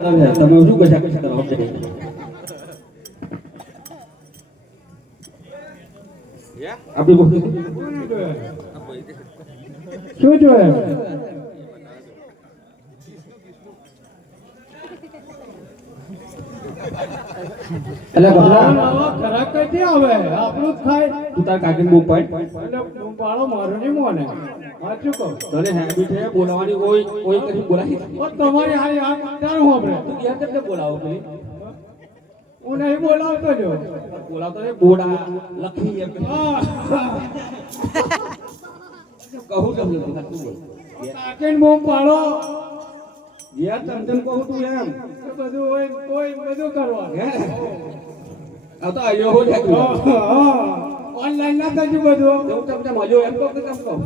તમે શું કશા કશા કરો આપણી બોલ શું જોયે એટલે ખરાબ કઈથી આવે આપણું જ થાય તું તાર કાકીને બૂમ પાડ એટલે હું પાડો મારું નહીં મોને સાચું કહું તને હેબિટ છે બોલાવાની કોઈ કદી બોલાવી તમારી હારી આ તારું હોબરે તું યાર કેમ બોલાવો પેલી હું નહીં બોલાવતો જો બોલાવતો ને બોડા લખી એમ હા કહું તમને તું બોલ કાકીને બૂમ પાડો યાર તમ કહું તું એમ બધું હોય કોઈ બધું કરવા હે આ તો આયો હો લે તું ઓનલાઈન ના થયું બધું હું તમને મળ્યો એમ કહું કે કેમ કહું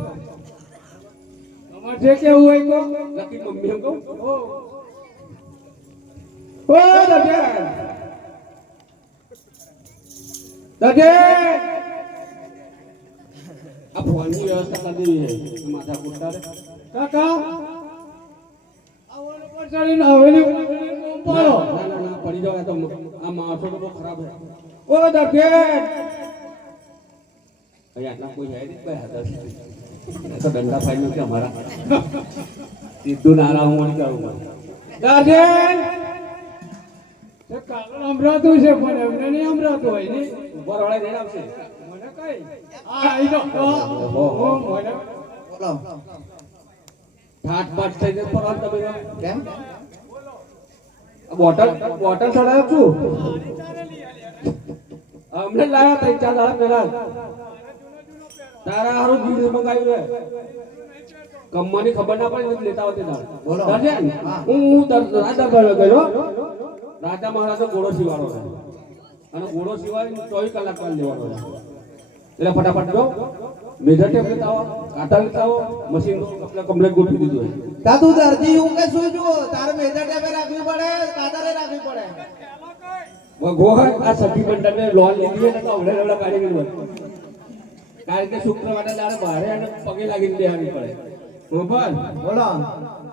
તમારે જે કેવું હોય કહો લખી મમ્મી એમ કહું ઓ દજે દજે આ ફોનની વ્યવસ્થા કરી દેવી છે માથા કુટતા રે કાકા આવવાનું પર ચડીને હવેલી પાડો ના પડી જાવ તો આ માણસો તો બહુ ખરાબ છે ઓ દજે અહીંયા આટલા કોઈ જાય નહીં ભાઈ હાથર તો દંડા ફાઈ નું કે અમારા સીધું નારા હું મળી કરું દજે તે કાગળ અમરાતું છે પણ એમને નહીં અમરાતું હોય ને ઉપર વાળા જઈને આવશે મને કઈ આ આઈ તો ઓ મને બોલો ઠાટ પાટ થઈને ફરવા તમે કેમ બોટલ ચડાવ છું અમને લાયા તઈ ચાર દાડા પહેલા તારા હારું જીવ મંગાવ્યું છે કમવાની ખબર ના પડે એટલે લેતા આવતી ના બોલો. દર્શન હું રાજા ગયો રાજા મહારાજો ઘોડો સીવાડો છે અને ઘોડો સીવાડી 24 કલાક વાર લેવાનો છે એટલે ફટાફટ જો મેજર ટેપ લેતા આવો કાંટા લેતા આવો મશીન કમ્પ્લેટ ગોઠવી દીધું છે તા તું દર્દી હું કે શું જુઓ તારે મેજર ટેપે રાખવી પડે કાતરે રાખવી પડે ગોહર આ સખી મંડળને લોન લીધી છે તો અવડે અવડે કાઢી ગયું કારણ કે શુક્રવારે દાડે બહારે અને પગે લાગીને બેહાવી પડે બરોબર બોલો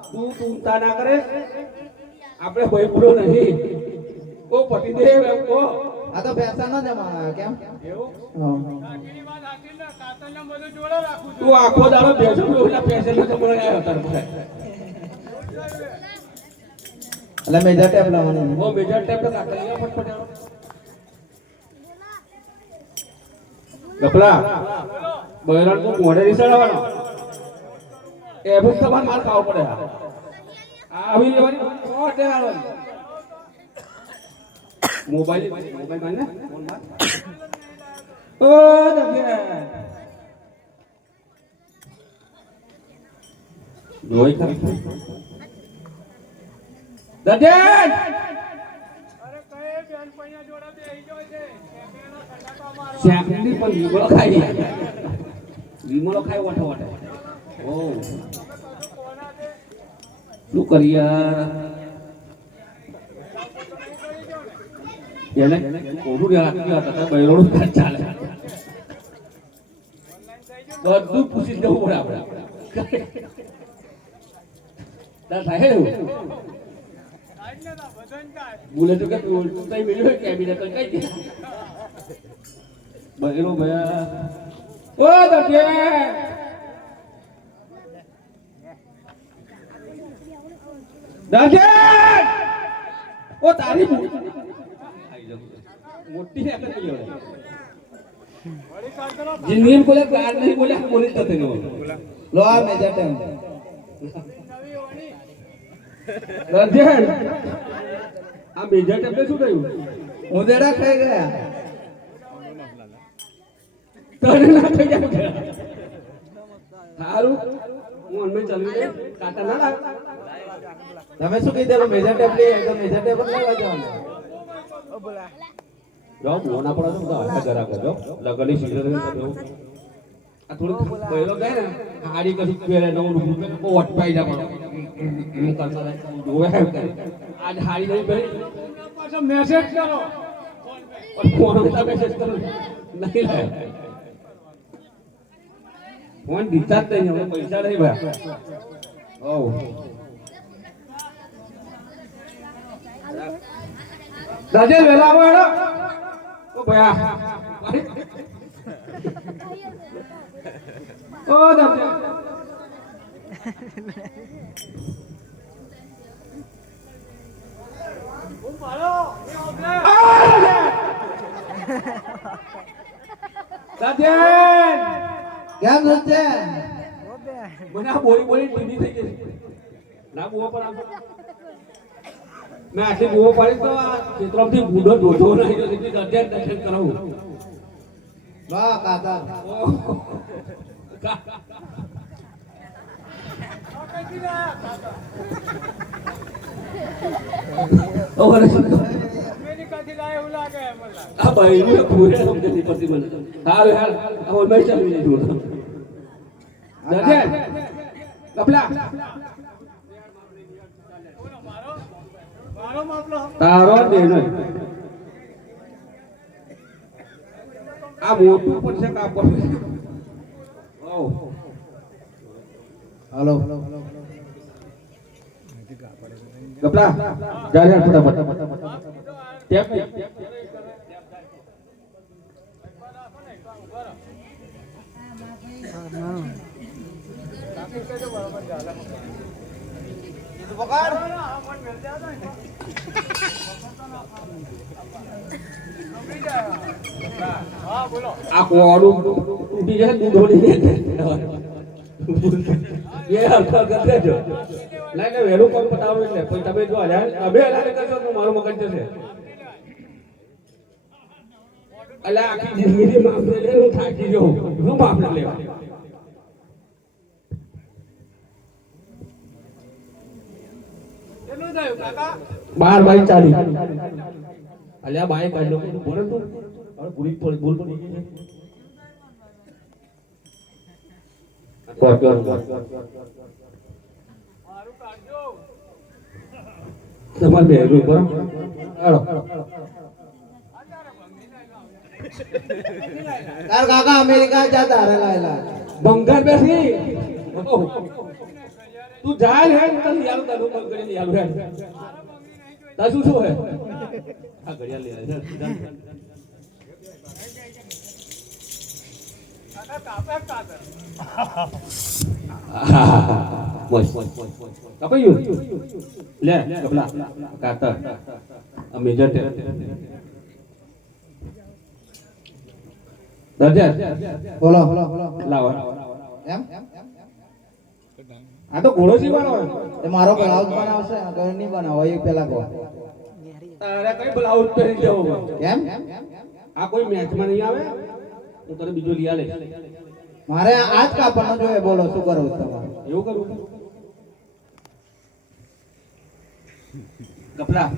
તું ચિંતા ના કરે આપણે ભય પૂરો નહીં કો પતિદેવ એમ કો આ તો ફેશન નો જમાનો કેમ એવું હા. તું આખો દાડો બેસો ઓલા પેસેલ તો મને આવ્યો તાર પાસે એટલે મેજર ટેપ લાવવાની ઓ મેજર ટેપ તો કાઢી લે ફટફટ આવો ગપલા બહેરાન કો મોઢે રીસાડવાનો એ ભૂખ તમાર માર ખાવો પડે આવી લેવાની મોઢે આવવાની મોબાઈલ કાઢ ને ફોન માર ઓ દગે જોઈ ખર દગે અરે કઈ બેન પૈયા જોડા બેહી જોય છે કેમેરાનો સટાકો મારો શેકની પણ વિમલો ખાઈ વિમલો ખાઈ વઠો વઠો ઓ શું કરી યાર એને કોરું ને રાખી હતા બૈરોડું કાચ ચાલે બધું પૂછી જવું પડે આપણે તાર થાય ને બોલે તો કે તું તઈ મિલ્યો કેબિનેટ તો કઈ દે બૈરો ભયા ઓ દકે દકે ઓ તારી મોટી છે આપણે કઈ જિંદગી બોલે પ્યાર નહીં બોલે બોલી જતો નહીં લો આ મેજર ટેપ રજન આ મેજર ટેબલે શું થયું ઉદેડા ખાઈ ગયા તને ના થઈ જાય સારું હું અનમે ચાલી કાટા ના લાગ તમે શું કીધેલું મેજર ટેપ લઈએ તો મેજર ટેપ જ લેવા જવાનું જાઓ મોના પડો તો બધા ઘરા કરજો લગની સીઝન આ થોડું પહેલો ગયે ને હાડી કશું પહેરે નવું રૂપિયા બહુ અટકાઈ જાય હું કરતા રહે જોવે આજ હાડી નહીં પહેરી પાછો મેસેજ કરો ફોન મેસેજ કરો નહીં લાય ફોન દીધા જ નહીં હવે પૈસા નહીં ભાઈ ઓ રાજે વેલા આવો હેડો ઓ ભયા ઓ દાદા હું મારો એ ઓગલે રાજેન કેમ છે મને આ બોલી ટીવી થઈ ગઈ ના બુવો પણ આમ મેં આટલી બુવો પાડી તો આ ચિત્રમથી બુડો ડોધો નહીં તો દીધી દર્શન કરાવું વાહ કાકા અમેરિકાથી લાય એવું લાગે મને આ ભાઈ હું પૂરે સમજે નહીં પડતી મને હાલ હાલ આ ઓલ મેં ચાલી લીધું દર્શન કપલા મારો માપલો તારો દેનો આ મોટું પડશે કાપડ ઓ હાલો કપલા જા જા ફટાફટ ટેપ હા બોલો આ કોડું તૂટી જાય દૂધ ઓલી એ હલકા કરતે જો ના કે વેલું કોણ પતાવો એટલે પણ તમે જો હજાર અબે હજાર કરશો તો મારું મગજ જશે અલા આખી જિંદગી માપને લે હું થાકી જાઉં શું માપને લેવા કેટલું થયું કાકા 12/40 અલ્યા બાય કાઢ લો બોલ તું હવે પૂરી પડી બોલ પડી ગઈ છે કોર મારું કાઢજો તમારે બેરું બરાબર હાલો તાર કાકા અમેરિકા જતા રહેલા બંગાર બેસી તું જાય હે તને યાર તારું બંધ કરીને યાર હે તા શું હે આ ઘડિયાળ લે કાકા કાપે કાતર મોય કપાયું લે કપલા કાતર આ મેજર ટે દર્જન બોલો લાવો એમ આ તો ઘોડો સીવાનો એ મારો બ્લાઉઝ બનાવશે કઈ નહીં બનાવો એ પેલા કહો તારે કઈ બ્લાઉઝ પહેરી દેવો કેમ આ કોઈ મેચમાં નહીં આવે હું તને બીજો લઈ આલે મારે આજ કાપડનો જોઈએ બોલો શું કરવું છે તમારે એવું કરું કપલા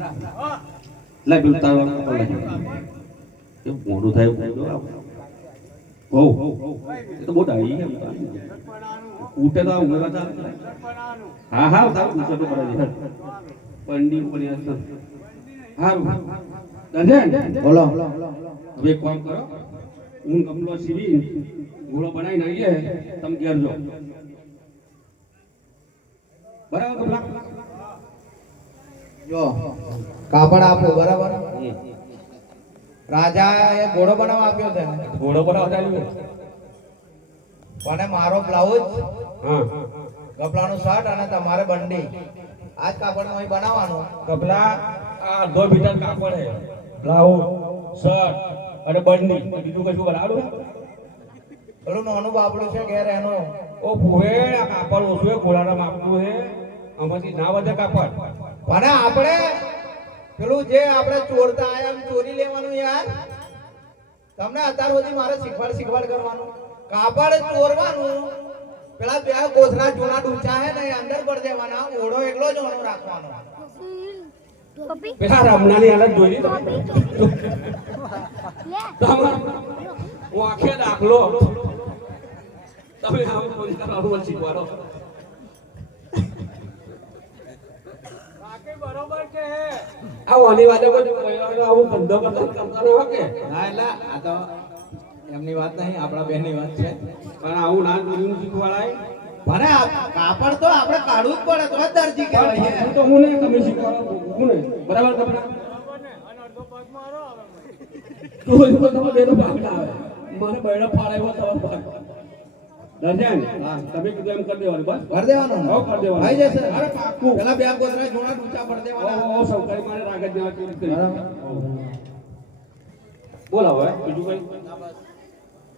લે બિલ તારો કપડા એ મોડું થાય હો એ તો બહુ ડાઈ એમ ઉઠે તો ઉભા હતા હા હા તારું પૂછો તો પડે છે પંડી પડી હશે હારું દર્જન બોલો હવે એક કામ કરો હું કપલો સીવી ઘોડો બનાવીને આવીએ તમે ઘેર જો બરાબર કપલા જો કાપડ આપો બરાબર રાજા એ ઘોડો બનાવવા આપ્યો છે ને ઘોડો બનાવતા અને મારો બ્લાઉઝ હા કપડાનું શર્ટ અને તમારે બંડી આજ કાપડ માં બનાવવાનું કપલા આ અડધો મીટર કાપડ હે બ્લાઉઝ શર્ટ અને બંડી બીજું કશું બનાવવાનું પેલું નાનું બાબડું છે ઘેર એનું ઓ ભુવે આ કાપડ ઓછું હે ઘોડાના માપનું હે આમાંથી ના વધે કાપડ અને આપણે પેલું જે આપણે ચોરતા આયા એમ ચોરી લેવાનું યાર તમને અત્યાર સુધી મારે શીખવાડ કરવાનું કાપડ ચોરવાનું પેલા બે કોથરા જૂના ડૂચા હે ને એ અંદર પર દેવાના ઓઢો એકલો જ ઓનો રાખવાનો પેલા રમનાની હાલત જોઈ લીધી તમે હું આખે દાખલો તમે આમ ફોન કરવાનું શીખવાડો બાકી બરોબર છે હે આ વાની વાતે કોઈ આવું ધંધો કરતા ન હોકે ના એટલે આ તો એમની વાત નહીં આપણા બેનની વાત છે પણ આવું ના જોયું શીખવાડાય અને કાપડ તો આપણે કાઢવું જ પડે તો જ દરજી કહેવાય તો હું નહીં તમે શીખવાડો હું નહીં બરાબર કપડા બરોબર ને અને અડધો મારો આવે તો તમે બેનો ભાગ ના આવે મને બૈડા ફાળાયો તમારો ભાગ દર્શન તમે કીધું એમ કરી દેવાનું બસ ભર દેવાનું હો કરી દેવાનું ભાઈ જશે અરે પાક્કું પેલા બે ગોદરા જોડા ઊંચા ભર દેવાના ઓ સૌકારી મારે રાગ જ દેવા કેવી રીતે બરાબર. બોલાવો હે બીજું કઈ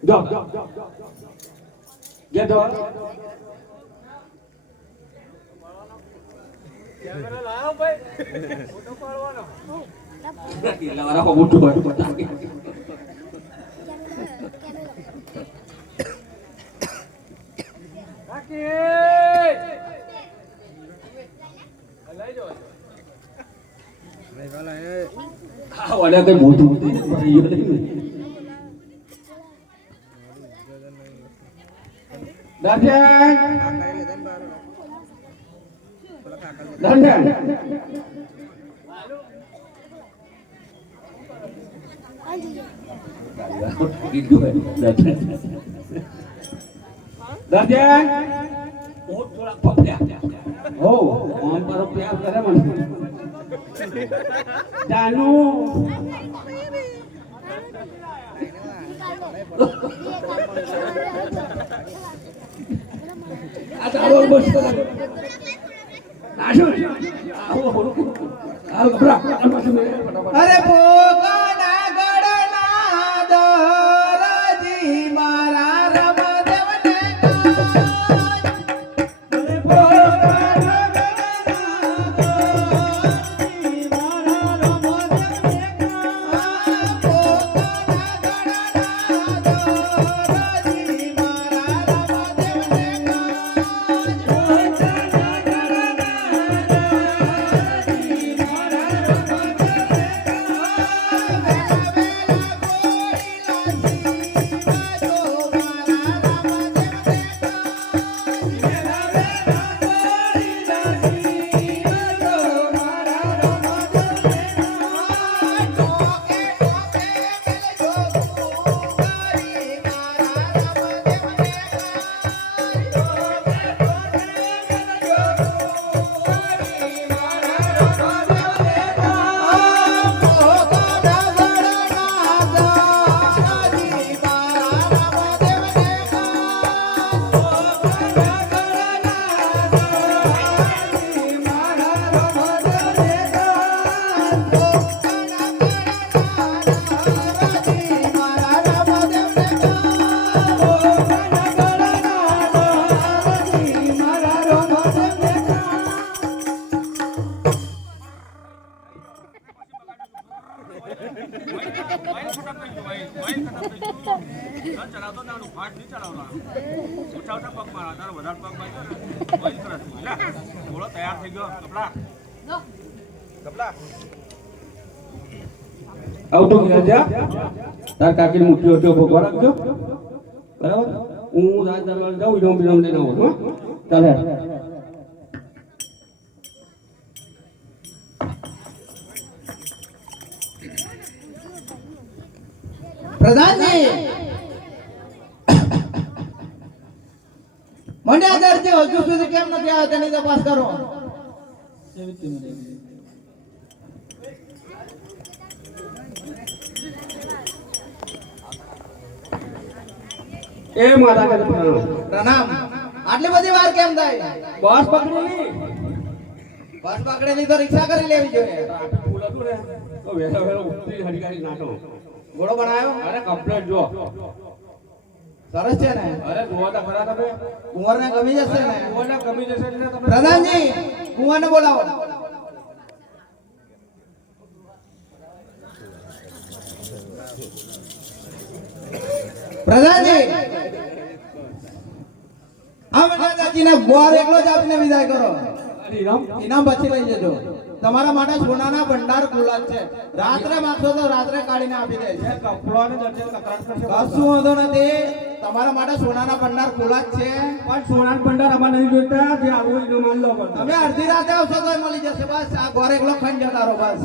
જાઓ get down કેમેરા લાવો ભાઈ ફોટો પાડવાનો એટલે વારા કો મોટું હોય બતા કે કાકી લઈ જાઓ આ વાડા કઈ મોટું ભર્યું નહીં દર્શન દર્શન ઓ થોડા પપ્યા ઓ આમ તારો પ્યાર કરે મને જાનુ આ તારો બસ નાશો આવો બોલો આ ગબરા ફટાફટ અરે પોકાના ગળના દરજી મારા રમદેવને કાજ. અરે પોકાના ગળના દરજી મારા રમદેવને કાજ. પોકાના ગળના દરજી મારા રમદેવને ચલાવતો તારું ફાટ નહીં ચલાવવાનો ઓછા ઓછા પગ મારા તારો વધારે પગ માર્યો ને કોઈ સરસ લે ઘોડો તૈયાર થઈ ગયો કપડા આવતો ગયા જા તાર કાકીને મુઠ્ઠી ઓટો ભોગવા રાખજો બરાબર હું રાત દરબાર જાઉં ઇનામ બિનામ લઈને આવું છું ચાલે પ્રધાનજી મંડ્યા દરજી હજુ સુધી કેમ નથી આવ્યા તેની તપાસ કરો. એ માતા કે પ્રણામ પ્રણામ. આટલી બધી વાર કેમ થાય? બસ પકડી બસ પકડેલી તો રિક્ષા કરી લેવી જોઈએ. ટ્રાફિક ફૂલ હતું ને તો વહેલા વહેલા ઉઠી હરિકારી નાખો ઘોડો બનાવ્યો અરે કમ્પ્લેટ જો સરસ છે ને. અરે જોવા તો ખરા તમે કુંવરને ગમી જશે ને. જોવાના કમી જશે એટલે તમે પ્રધાનજી કુંવરને બોલાવો. પ્રધાનજી આ મંડાદાજીને ગોર એકલો જ આપીને વિદાય કરો. અરે રામ ઇનામ પછી લઈ જજો. તમારા માટે સોનાના ભંડાર ખુલ્લા જ છે. રાત્રે માંગશો તો રાત્રે કાઢીને આપી દે છે. કપડો ને દર્શન તકરાર કરશે કશું વાંધો નથી. તમારા માટે સોનાના ભંડાર ખુલ્લા જ છે. પણ સોના ભંડાર અમારે નહીં જોઈતા જે આવું એનો માન લો પડતો તમે અડધી રાતે આવશો તો મળી જશે. બસ આ ગોર એકલો ખાઈને જતા રહો બસ.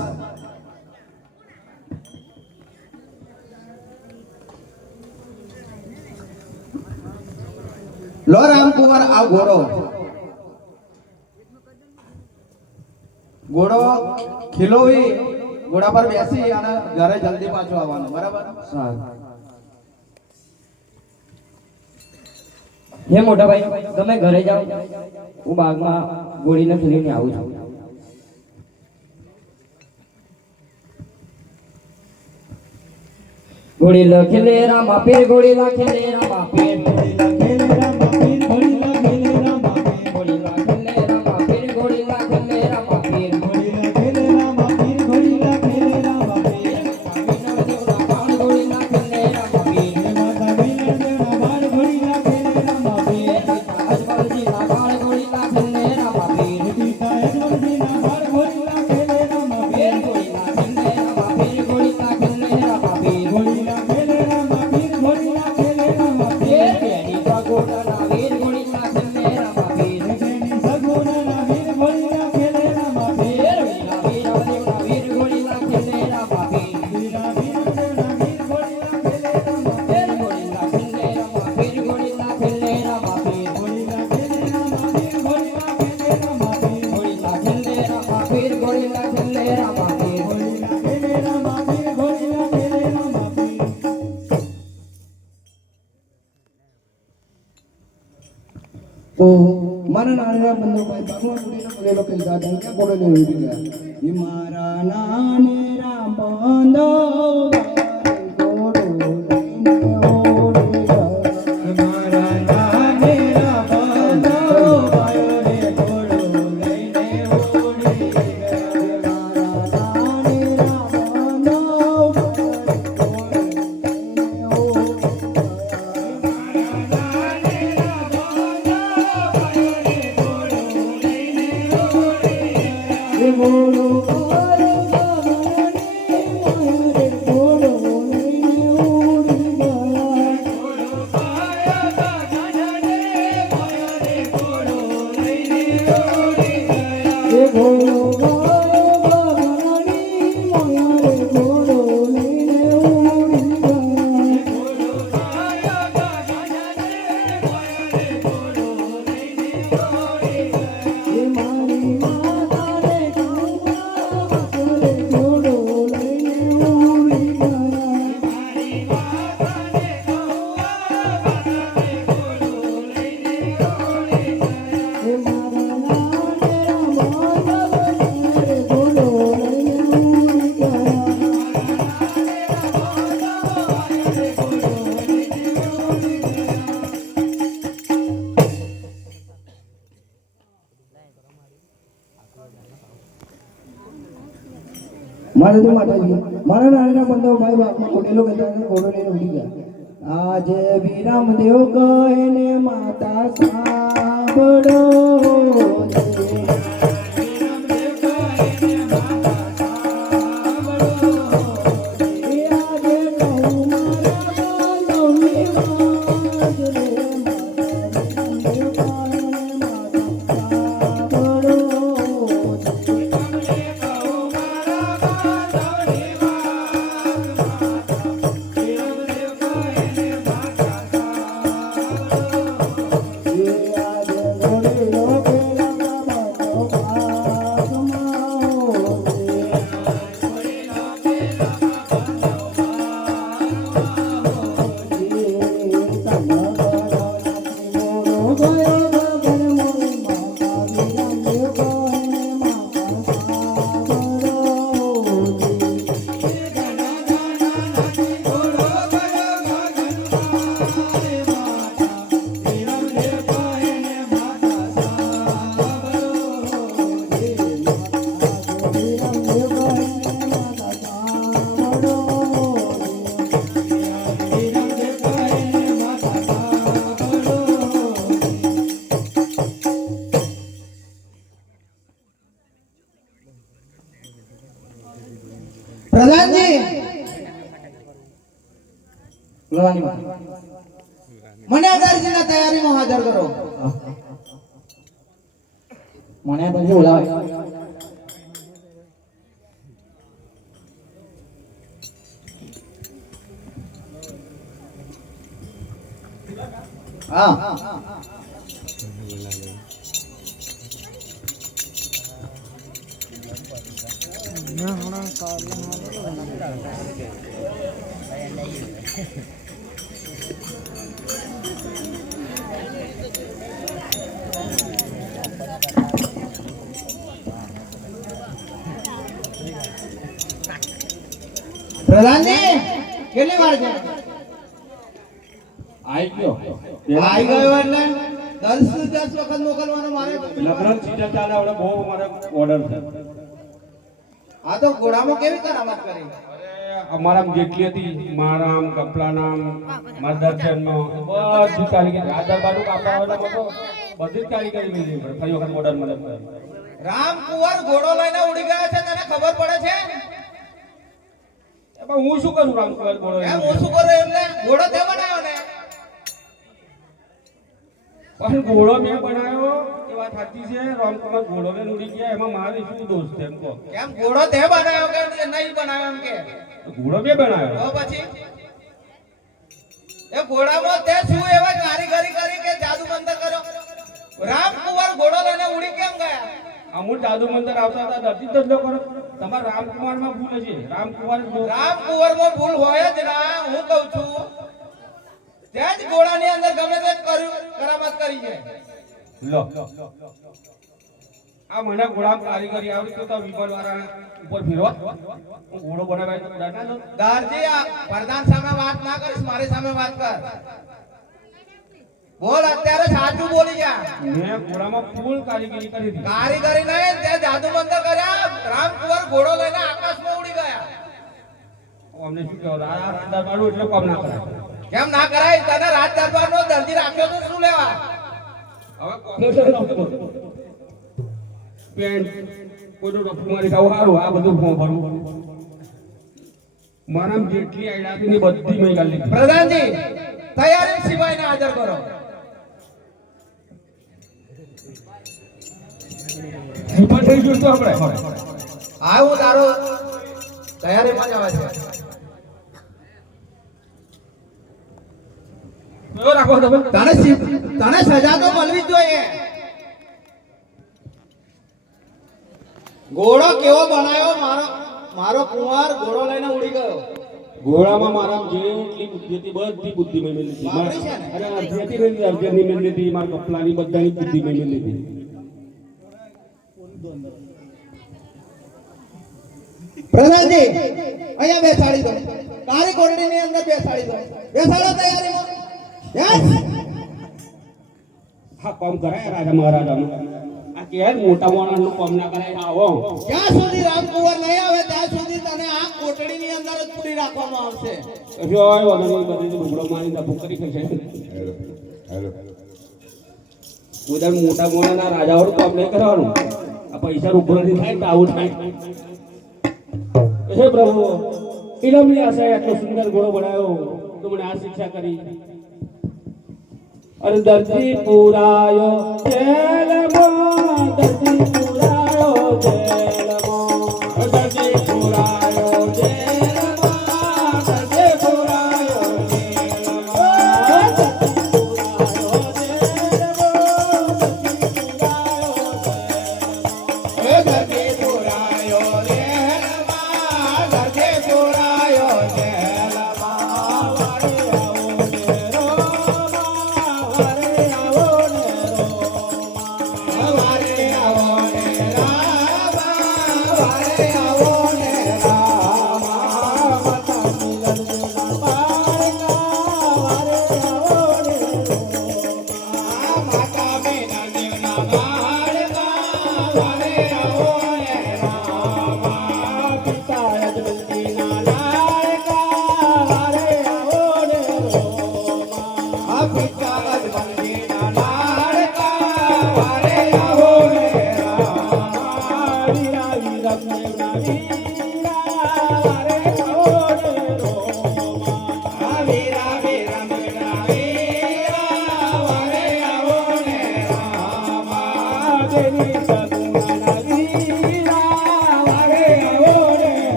લો રામકુમાર આ ઘોડો ઘોડો ખીલોવી ઘોડા પર બેસી અને ઘરે જલ્દી પાછું આવવાનું, બરાબર? સારું. હે મોટા ભાઈ તમે ઘરે જાઓ, હું બાગમાં ગોળીને ફેરીને આવું છું. ગોળી લખે લે રામા પીર, ગોળી લખે લે રામા પીર, ગોળી લખે લે રામા પીર, ગોળી લખે લે રામા પીર, ગોળી લખે લે રામા પીર, ગોળી લખે લે રામા પીર, ગોળી લખે લે રામા પીર, ગોળી લખે લે રામા પીર, ગોળી લખે લે રામા પીર, માતા વિનર દેવના બાળ ગોળી લખે લે રામા પીર, અજમલજી ના બાળ ગોળી લખે લે રામા પીર, પિતા અજમલજી ના બાળ ગોળી લખે લે રામા પીર, ગોળી લખે લે રામા પીર, ગોળી લખે લે રામા પીર, ગોળી લખે લે રામા પીર, ગોળી લખે લે રામા પીર, બેની સગોડાના વીર ગોળી લખે લે રામા પીર, બેની સગોડાના વીર ગોળી લખે લે રામા પીર, વીરા વીરા દેવના વીર ગોળી લખે લે રામા પીર, વીરા વીરા દેવના વીર ગોળી લખે લે રામા પીર, ગોળી લખે લે રામા પીર, ગોળી લખે લે રામા પીર, ગોળી લખે લે રામા પીર, ગોળી લખે લે રામા પીર, ગોળી લખે લે રામા પીર, ગોળી લખે લે રામા પીર, ગોળી લખે લે રામા પીર, ગોળી લખે લે રામા પીર. તો મારા નાના બંધુભાઈ ભગવાન ગુડીનો બોલેલો કહેતા હતા ક્યાં બોલેલો ઉડી ગયા ઈ મારા નાનેરા બંધુભાઈ ગોડો લઈને ઓડી ગયા મારા નાનેરા બંધુભાઈ રે ગોડો લઈને ઓડી ગયા મારા નાનેરા બંધુભાઈ ગોડો લઈને મારા માતાજી મારા નાના બંધો ભાઈ બાપમાં કોડેલો કહેતા કોડો લઈને ઉડી ગયા આજે વિરામદેવ કહે ને માતા સાંભળો પ્રધાનજી મને આદરજીના તૈયારીમાં હાજર કરો મને પછી બોલાવે હા ના પ્રધાનજી કેટલી વાર છે આઈ ગયો આવી ગયો એટલે 10 વખત મોકલવાનો મારે લગ્ન સીઝન ચાલે હવે બહુ મારે ઓર્ડર છે આ તો ઘોડામાં કેવી કરામત કરી અમારા જેટલી હતી મારામ કપલાનામ માર્ગદર્શનનો બધું કારીગરી રાજા બાજુ કાપડાવાળા બધો બધી જ કારીગરી મિલી પડે ફરી વખત ઓર્ડર મળે રામ કુંવર ઘોડો લઈને ઉડી ગયા છે તને ખબર પડે છે પણ હું શું કરું રામકુમાર ઘોડો એમ હું શું કરું એટલે ઘોડો તે બનાવ્યો ને પણ ઘોડો મેં બનાવ્યો એ વાત સાચી છે રામકુમાર ઘોડો લઈને ઉડી ગયા એમાં મારે શું દોષ છે એમ કહો કેમ ઘોડો તે બનાવ્યો કે નહીં બનાવ્યો એમ કે ઘોડો મેં બનાવ્યો તો પછી એ ઘોડામાં તે શું એવા કારીગરી કરી કે જાદુ મંતર કર્યો રામ કુંવર ઘોડો લઈને ઉડી કેમ ગયા અમુક જાદુ મંતર આવતા હતા દર્દી જ કરો તમારા રામકુમાર માં ભૂલ છે રામકુમાર રામ કુંવરમાં ભૂલ હોય જ ના હું કહું છું ત્યાં જ ઘોડાની અંદર ગમે તે કર્યું કરામત કરી છે લો આ મને ઘોડા કારીગરી આવડી તો વિપર વાળા ઉપર ફેરવા હું ઘોડો બનાવ્યો તો ના લો દારજી આ પ્રધાન સામે વાત ના કરીશ મારી સામે વાત કર બોલ અત્યારે સાચું બોલી જા મેં ઘોડામાં ફૂલ કારીગરી કરી હતી કારીગરી નહીં તે જાદુ મંતર કર્યા રામ કુંવર ઘોડો લઈને આકાશમાં ઉડી ગયા અમને શું કહેવું રાજ દરબારનું એટલે કામ ના કરાય કેમ ના કરાય તને રાજ દરબારનો દરજી રાખ્યો તો શું લેવા હવે પેન્ટ કોઈનું રફું મારી ખાવું સારું આ બધું ભરવું મારા જેટલી આઈડિયા હતી ને બધી મેં ગાલી પ્રધાનજી તૈયારી સિવાયને હાજર કરો વિપર થઈ ગયું તો આપણે હા હું તારો તૈયારીમાં જ આવે છે કયો રાખો તમે તને સજા તો મળવી જ જોઈએ ઘોડો કેવો બનાવ્યો મારો કુંવર ઘોડો લઈને ઉડી ગયો ઘોડામાં મારા જેટલી બુદ્ધિ હતી બધી બુદ્ધિ મેં લીધી વાપરી છે ને? અરે અડધી હતી ને અડધીની મેં લીધી મારા કપલાની બધાની બુદ્ધિ મેં લીધી પ્રધાનજી અહીંયા બેસાડી દો તારી કોરડીની અંદર બેસાડી દો બેસાડો તૈયારીમાં યસ હા કામ કરાય રાજા મહારાજાનું આ કે મોટા માણસનું કામ ના કરાય આવો જ્યાં સુધી રામકુંવર નહીં આવે ત્યાં સુધી તને આ કોટડીની અંદર જ પૂરી રાખવામાં આવશે જો આવ્યો બધી ડુંગળો મારી ડબુક કરી છે ઉધર મોટા મોટાના રાજાઓનું કામ નહીં કરવાનું આ પૈસા રૂપો નથી થાય તો આવું થાય હે પ્રભુ ઇલમની આશા આટલો સુંદર ઘોડો બનાવ્યો તો મને આ શિક્ષા કરી અરે દર્દી પુરાયો જેલમાં દર્દી પુરાયો જેલમાં દર્દી પુરાયો જેલમાં દર્દી પુરાયો દર્દી પુરાયો જેલમાં દર્દી પુરાયો જેલમાં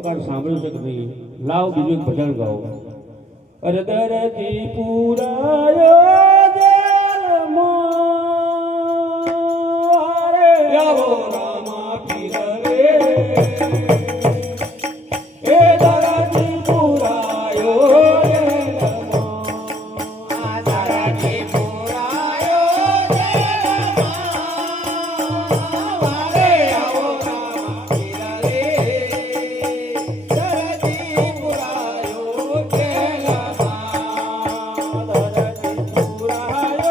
પ્રકાર સાંભળ્યું છે કે નહીં, લાવ બીજું એક ભજન ગાઓ. અરે દરજી પુરાયો જેલમાં, અરે આવો રામા પીર રે. એ દરજી પુરાયો જેલમાં, દરજી પુરાયો જેલમાં, વારે આવો રામા પીર રે. દરજી પુરાયો જેલમાં, દરજી પુરાયો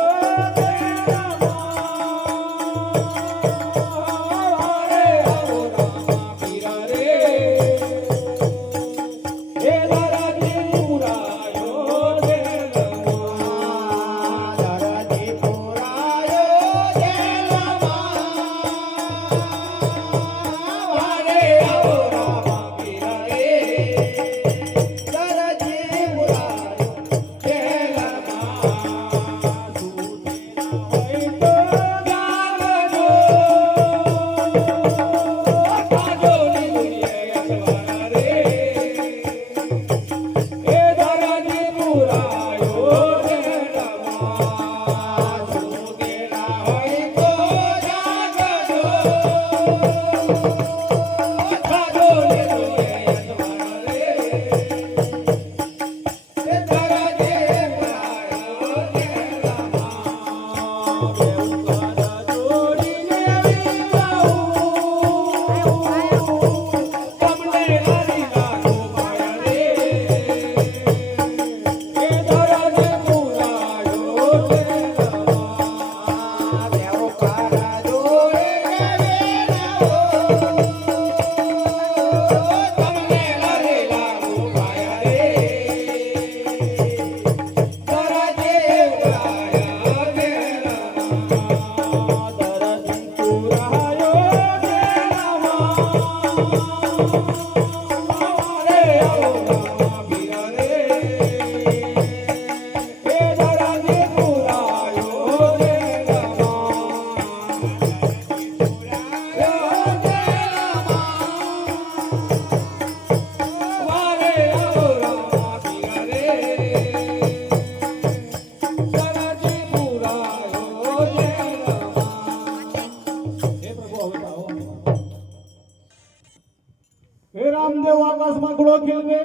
રામદેવ આકાશમાં ઘોડો ખીલવે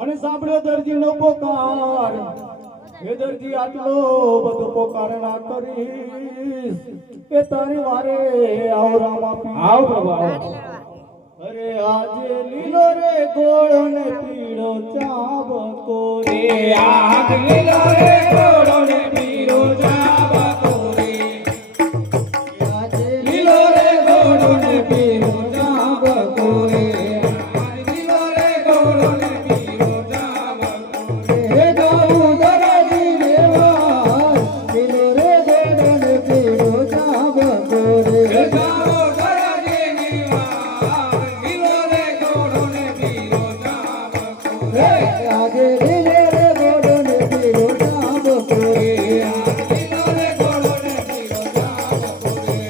અને સાંભળ્યો દરજીનો પોકાર. હે દરજી આટલો બધો પોકાર ના કરીશ, એ તારી વારે આવ રામા પીર. આવ પ્રભુ આવો. અરે આજે લીલો રે ગોળો ને પીળો ચાબકો રે. આજ લીલો રે ગોળો ને પીળો ચાબકો રે. આજે લીલો રે ગોળો ને પીળો ચાબકો રે. લીલો રે ગોળો ને પીળો ચાબકો રે. હે ગાવું દરજી દેવા, લીલો રે ગોળો ને પીળો ચાબકો રે. ગાવો દરજીની વાત, લીલો રે ગોળો ને પીળો ચાબકો રે. આજે લીલો રે ગોળો ને પીળો ચાબકો રે. લીલો રે ગોળો ને પીળો ચાબકો રે.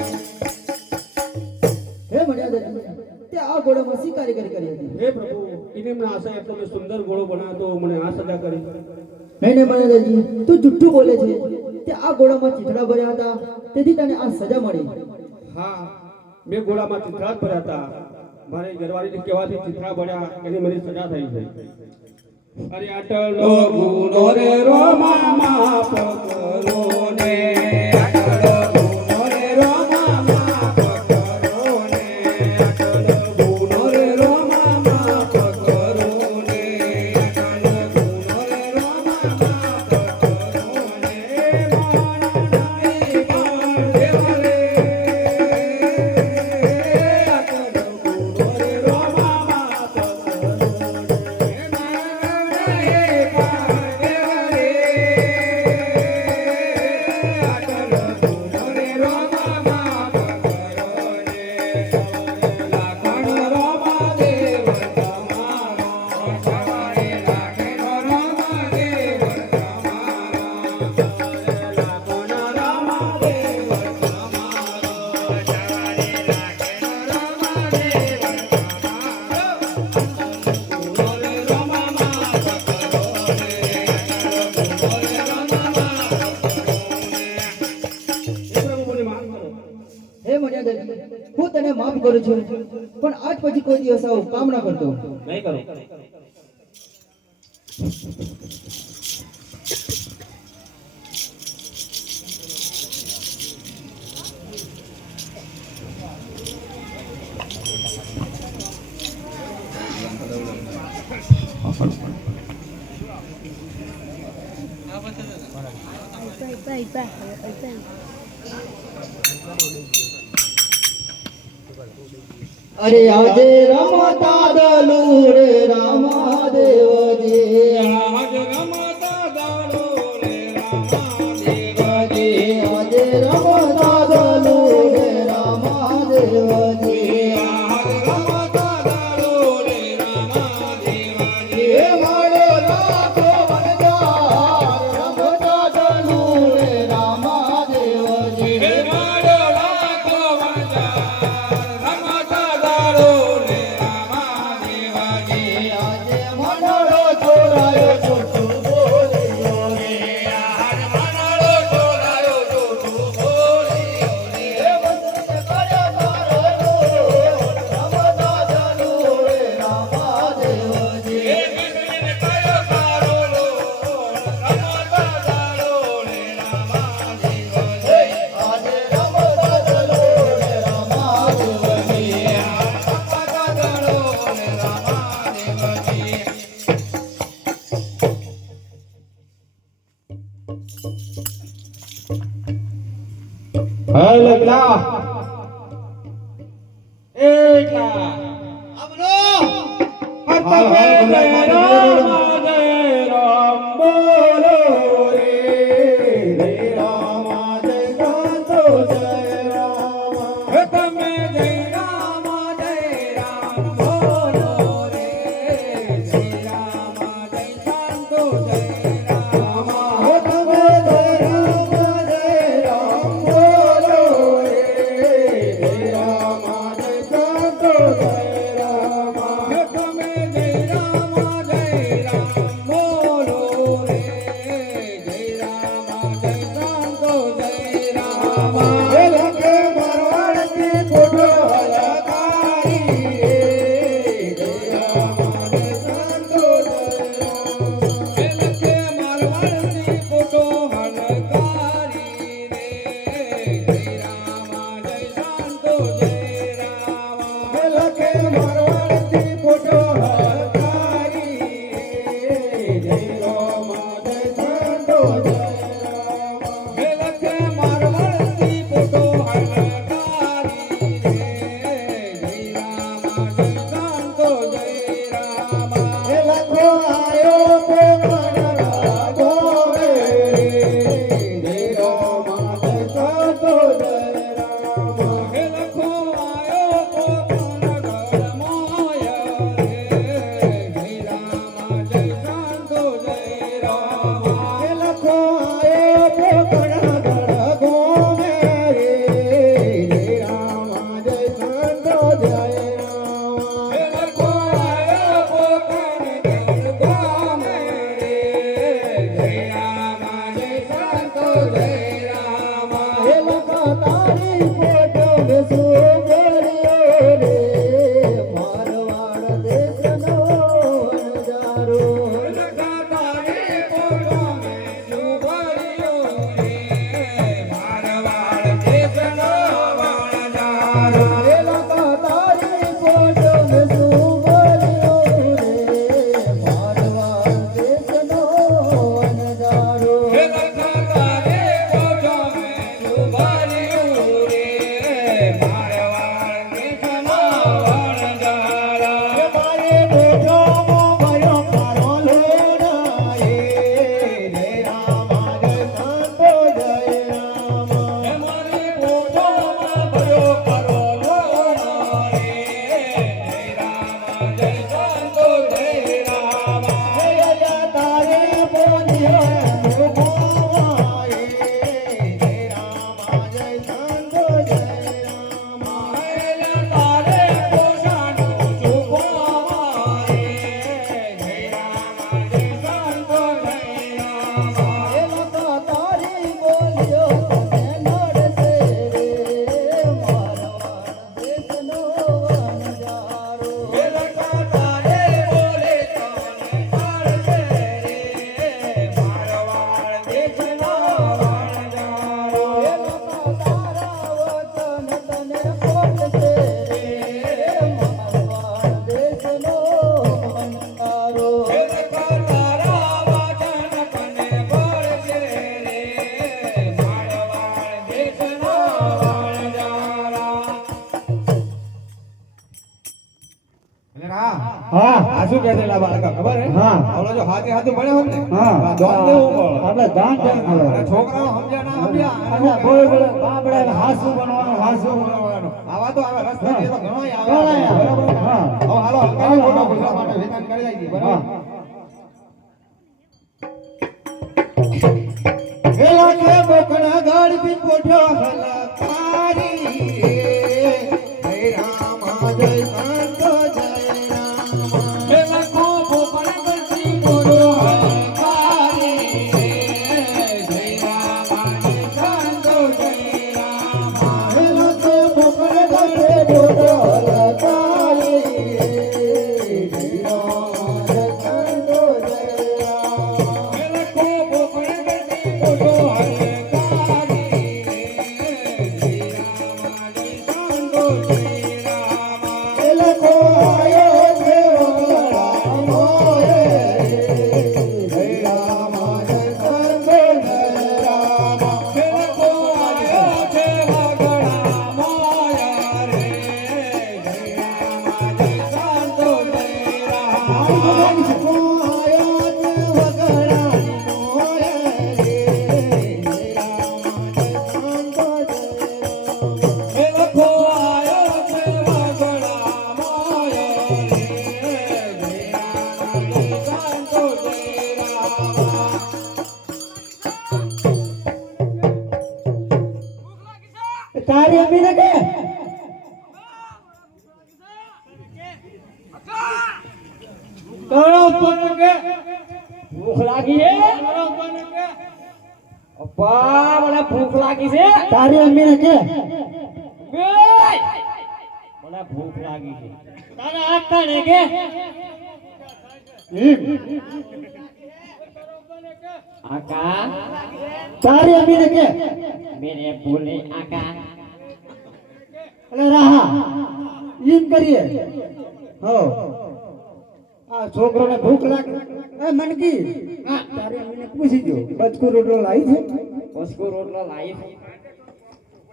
હે મર્યાદાજી, તે આ ઘોડામાં શી કારીગરી કરી હતી? હે પ્રભુ, એને મને આશા એટલો મેં સુંદર ઘોડો બનાવ્યો તો મને આ સજા કરી. નહીં મર્યાદાજી, તું જુઠ્ઠું બોલે છે. તે આ ઘોડામાં ચીથડા ભર્યા હતા, તેથી તને આ સજા મળી. હા, મેં ઘોડામાં ચિત્રા જ ભર્યા હતા. મારે ઘરવાળીને કહેવાથી ચિત્રા ભર્યા એની મને સજા થઈ છે. અરે આટલો ગુનો રે રોમા માફ કરો ને, આટલો ગુનો રે રોમા માફ કરો ને, આટલો ગુનો રે રોમા માફ કરો ને, આટલો ગુનો રે રોમા માફ કરો ને. માનવી પણ દેવ રે, આટલો ગુનો રે રોમા માફ કરો ને. કરું છું પણ આજ પછી કોઈ દિવસ આવું કામ ના કરતો. નહીં કરો. અરે આવજે રમતા દલુ રે રામા દેવજી આજ રમતા દાડો રે રામા દેવજી આવજે રમતા દલુ રે રામા દેવજી આજ રમતા દાડો રે રામા દેવાજી એ મારો રાખો વનદાર રમતા દલુ રે રામા દેવજી હે મારો રાખો વનદાર રમતા દાડો રે રામા દેવાજી આજે મનોરો ચોરાયો છોટું બોલ્યો રે આજ મનડો ચોરાયો જોઠું બોલ્યો રે એ બંધને કર્યો મારો રમતા દલુ રે રામા દેવજી હે વિષ્ણુને કયો તારો રમતા દાડો રે રામા દેવાજી આજે રમતા દલુ રે રામા દેવજી રમતા દાડો રે રામા દેવાજી એકલા એકલા આપનો તમે જય રામ બોલો રે જય રામ જય કાંતો જય રામ હે તમે જય રામ બોલો રે જય રામ જય શાંતો જય રામ તમે જય રામ બોલો રે જય રામ જય કાંતો જય રામ હે તમે જય રામ બોલો રે જય રામ જય શાંતો જય રામ લખે મારવાડથી ફોટો હલકારી જય રામ જય કાંતો જય રામ લખે મારવાડથી ફોટો હલકારી રે જય રામ જય શાંતો જય રામ લખે મારવાડથી ફોટો હલકારી જય રામ જય કાંતો જય રામ હે લખે મારવાડથી ફોટો હલકારી રે જય રામ જય શાંતો જય રામ લખો આયો પોકણ રાગો રે જય રામ જય કાંતો જય રામ હે લખો આયો કોકણ ગરમાય રે જય રામ જય શાંતો જય રામ લખો આયો પોકણ ગળગો રે જય રામ જય કાંતો જય રામ હે લખો આયો કોકણ ગરમાય રે જય રામ જય શાંતો જય રામ લખા તારી ફોટો ને સુગરિયો રે મારવાડ દેશનો નજારો લખા તારી ફોટો મેં સુભર્યો રે મારવાડ દેશનો વણજારો લખા તારી ફોટો ને સુગરિયો રે મારવાડ દેશનો નજારો હે લખા તારી ફોટો મેં સુભર્યો રે શું કહે છે લા બાળકા ખબર હે હા. ઓલો જો હાથે હાથે ભણ્યો હોત ને હા. ધોન દેવું પડે આપણે દાન કેમ અરે કરે? છોકરાઓ સમજ્યા ના સમજ્યા અને બોલ બોલ બાપડે હાસુ બનવાનું હાસુ બનવાનું. આવા તો આવે રસ્તા એ તો ઘણોય આવે ઘણાય આવે. બરાબર ને? હા. હવે હાલો હલકાઈ ફોટો ગુજરાત માટે વેચાણ કરી દઈએ બરાબર એલા કે બોકણા ગાડી પોઠ્યો હલકારી જય રામ જય સંતો જય રામ એલા કોપો પણ કરતી બોલો હલકારી જય રામ જય સંતો જય રામ એલા કે બોકડા ગાડે બોલો હલકારી જય રામ જય સંતો જય રામ એલા કોપો પણ કરતી બોલો હલકારી જય રામ જય સંતો જય રામ એલા કો આયો છે વગડા મોરે જય રામ જય સંતો જય રામ એલા કો આયો છે વગડા મોયા રે જય રામ જય સંતો જય રામ એ લખો આયો છે વગડા મોયા રે જય રામ જય સંતો જય રામ તારી અમીને કે ભૂખ લાગી હે? અપ્પા મને ભૂખ લાગી છે. તારી અમીને કે બેય! મને ભૂખ લાગી છે. તારા આખા ને કે આકા તારી અમીને કે મેરે બોલે આકા અલે રાહા એમ કરીએ હો આ છોકરોને ભૂખ લાગે એ મનકી તારી અમીને પૂછી જો બચકુ રોટલો લાવી છે ઓસ્કો રોટલો લાવી છે.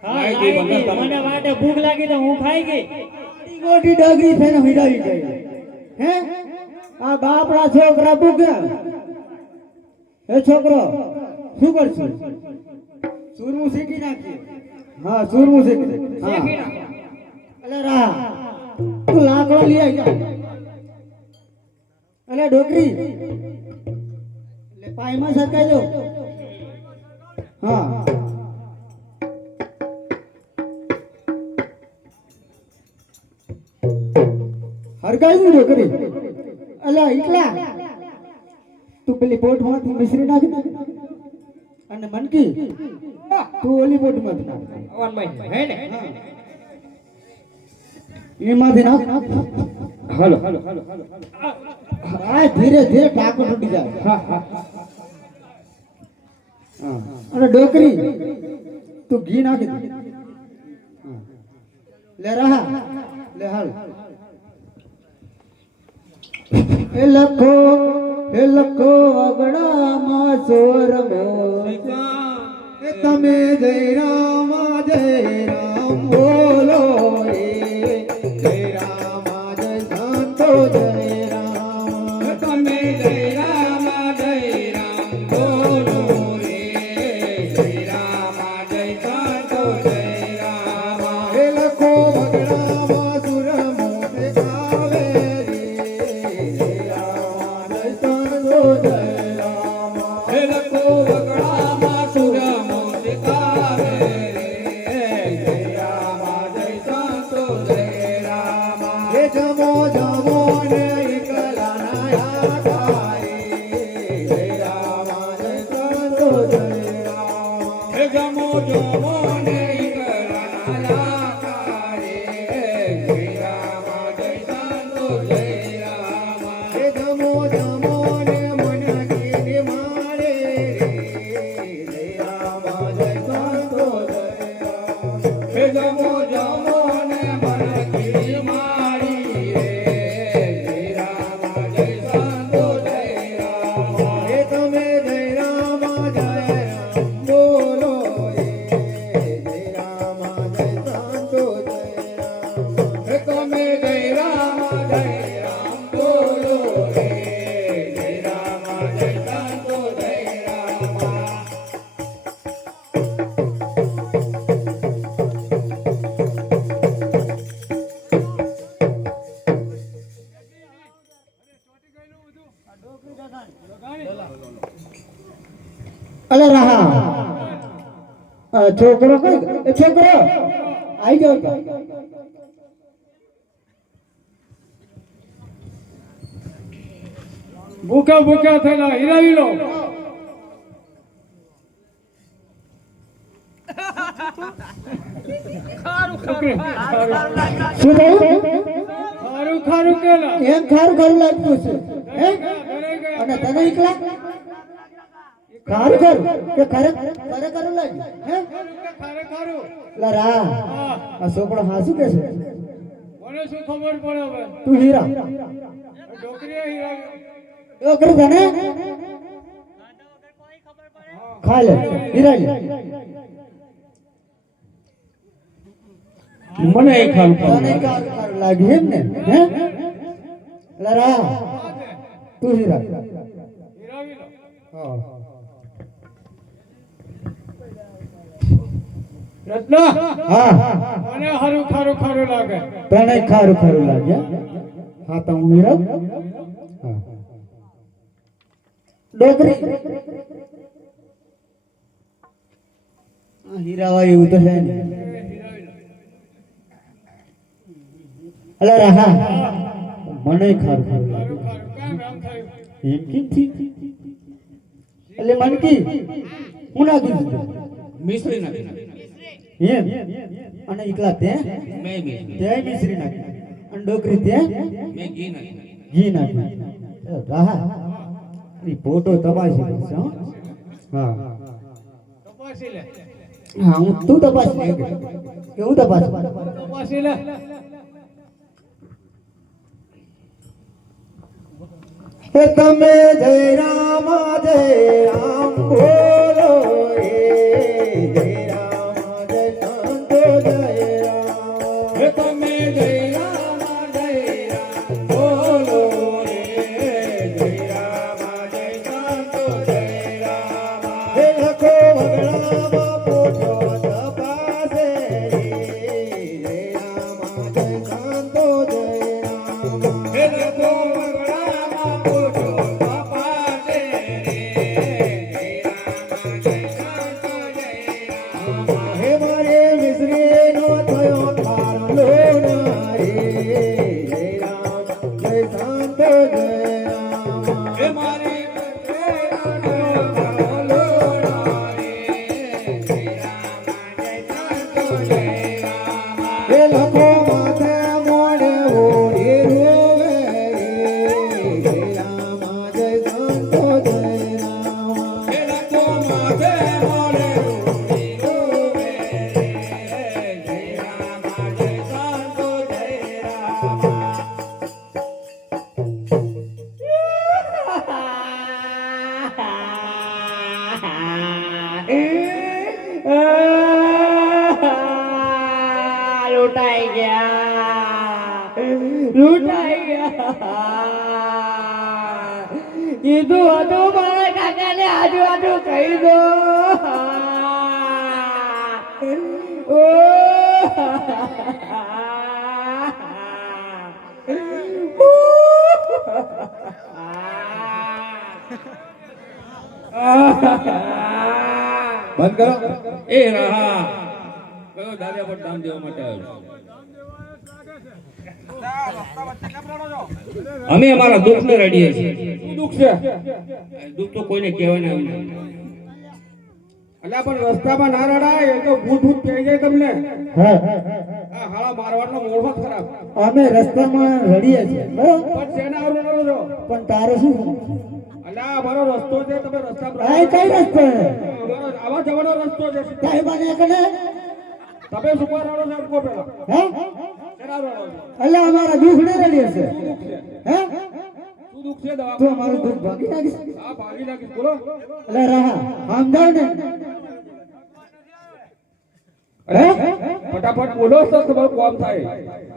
લાઈ ગઈ બંદર તમે. મને વાટે ભૂખ લાગી તો હું ખાઈ ગઈ. ગોટી ડાગરી થઈને વિડાવી ગઈ હે આ બાપડા છોકરા ભૂખ્યા હે છોકરો શું કરશું સુરમું શીખી નાખીએ હા સુરમું શીખી દે શેકી નાખો. અલે રા તું લાકડો લઈ આવી જા અલે ડોકરી એટલે પાયમાં સરકાઈ દો હા હરગાઈ દઉં ડોકરી અલે એકલા તું પેલી પોટમાંથી મિશ્રી નાખી દે અને મનકી તું ઓલી પોટમાંથી નાખ વન મિનિટ હે ને એમાંથી નાખ હાલો હાલો હાલો હાલો આ ધીરે ધીરે ટાંકો તૂટી જાય હા અને ડોકરી તું ઘી નાખી દે હા. લે રહા લે હાલ એ લખો અગડામાં સોર તમે જય રામ બોલો રે જય રામ જય સંતો જય રામ તમે જય રામ બોલો રે જય રામ જય સંતો જય રામ એ લખો અગડામાં સુર મોઢે ગાવે રે જય રામ જય સંતો જય રામ હે લખો વગડામાં સુર મોઢે ગાવે રે જય રામ જય સંતો જય રામ એ જમો જમો ને એકલા નાયા કારે જય રામ જય સંતો જય રામ હે જમો જમો ને ઈકરાના કારે જય રામ જય સંતો જય રામ એ જમો જમો ને મન કીને મારે રે જય રામ જય સંતો જય રામ હે જમો જમો ને મન કી મારી રે જય રામ જય સંતો જય રામ એ તમે જય રામ બોલો રે જય છોકરો કઈ એ છોકરો આઈ જાવ તો ભૂખ્યા ભૂખ્યા થયેલા હિરાવી લો શું થયું ખારું ખારું કેલા એમ ખારું ખારું લાગતું છે હે અને તને એકલા ખારું ખારું કે ખરે ખરે ખારું લાગ્યું હે ખારે ખારું લા રા આ છોકરો હાસુ કે છે મને શું ખબર પડે હવે તું હીરા છોકરીએ હિરાવી છોકરી તને ખા લે હીરા લે મને એ ખારું તને ખારું ખારું લાગ્યું એમ ને હે લા રા તું હીરા હિરાવી લો હા રત્ના હા મને હારું ખારું ખારું લાગે તને ખારું ખારું લાગ્યા હા તો હું હીરા હા ડોકરી હીરાવા એવું તો છે ને અલા રહા મને ખારું ખારું લાગ્યું ખારું કેમ એમ થયું એમ કેમ થી એટલે મનકી હું નાખી દીધું મિશ્રી નાખી એમ અને એકલા તે મેં મિશ્રી તે મિશ્રી નાખી અને ડોકરી તે મેં ઘી નાખી ઘી નાખી રહા એ ફોટો તપાસી લઈશ હો હા તપાસી લે હા હું તું તપાસ લે કે હું તપાસ તપાસી લે હે તમે જય રામ બોલો રે જય રામ જય સંતો જય રામ હે તમે જય રામ બોલો રે જય રામ જય સંતો જય રામ હે લખો વગડામાં પોછો તપાસે રે જય રામ જય સંતો જય રામ હે લખો વગડામાં પોછો તપાસે રે જય રામ જય સંતો જય રામ હે મારે મિશ્રી નો થયો થારલો રે જય રામ જય સંતો જય રામ હે મારી બોલો રે જય રામ જય સંતો જય રામ હે લખો માથે મોડે ઓળી રોવે રે જય રામ જય સંતો જય રામ હે લખો માથે મોડે રોઈ રોવે રે જય રામ જય સંતો જય રામ લૂંટાઈ ગયા લૂંટાઈ ગયા કીધું હતું મારા કાકાને આજુ કહી દો ઓ બંધ કરો એ રહા કયો દાદા પર દામ દેવા માટે આવ્યો અમે અમારા દુઃખને રડીએ છીએ શું દુઃખ છે દુઃખ તો કોઈને કહેવાય ના અલ્યા પણ રસ્તામાં ના રડાય એ તો ભૂત ભૂત કહી જાય તમને હા આ હાળા મારવાનો મોઢો જ ખરાબ અમે રસ્તામાં રડીએ છીએ બરાબર પણ શેના આવું કરો છો પણ તારે શું અલ્યા અમારો રસ્તો છે તમે રસ્તા પર આ કઈ રસ્તો છે અમારો આવા જવાનો રસ્તો છે તારી બને કને તમે શું રડો છો એમ કહો પેલા હે શેના રડો છો એટલે અમારા દુઃખ ને રડીએ છે હે શું દુઃખ છે દવા તું અમારું દુઃખ ભાગી નાખીશ હા ભાગી નાખીશ બોલો એટલે રહા સમજાવ ને અરે ફટાફટ બોલો તો તમારું કામ થાય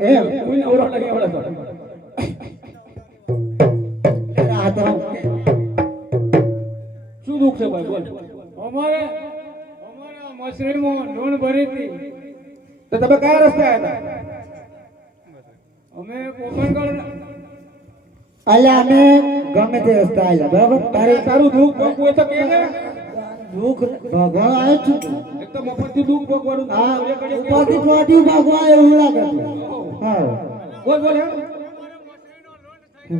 એમ કોઈ નવરો નહીં આવડે તો એટલે રાહ તો શું દુઃખ છે ભાઈ બોલ અમારે મશરીમાં લોન ભરી હતી તો તમે કયા રસ્તે આવ્યા હતા અમે પોપનગઢ અલ્યા અમે ગમે તે રસ્તા આવેલા બરાબર તારે તારું દુઃખ કોઈ તો કહે ને દુઃખ ભગવાન આવ્યો છું તું. એક તો મફતથી દુઃખ ભોગવાનું આ એ ઘડીએ ઉપાધિ ચોટી ભગવાન એવું લાગે છે. હા બોલ બોલ હે?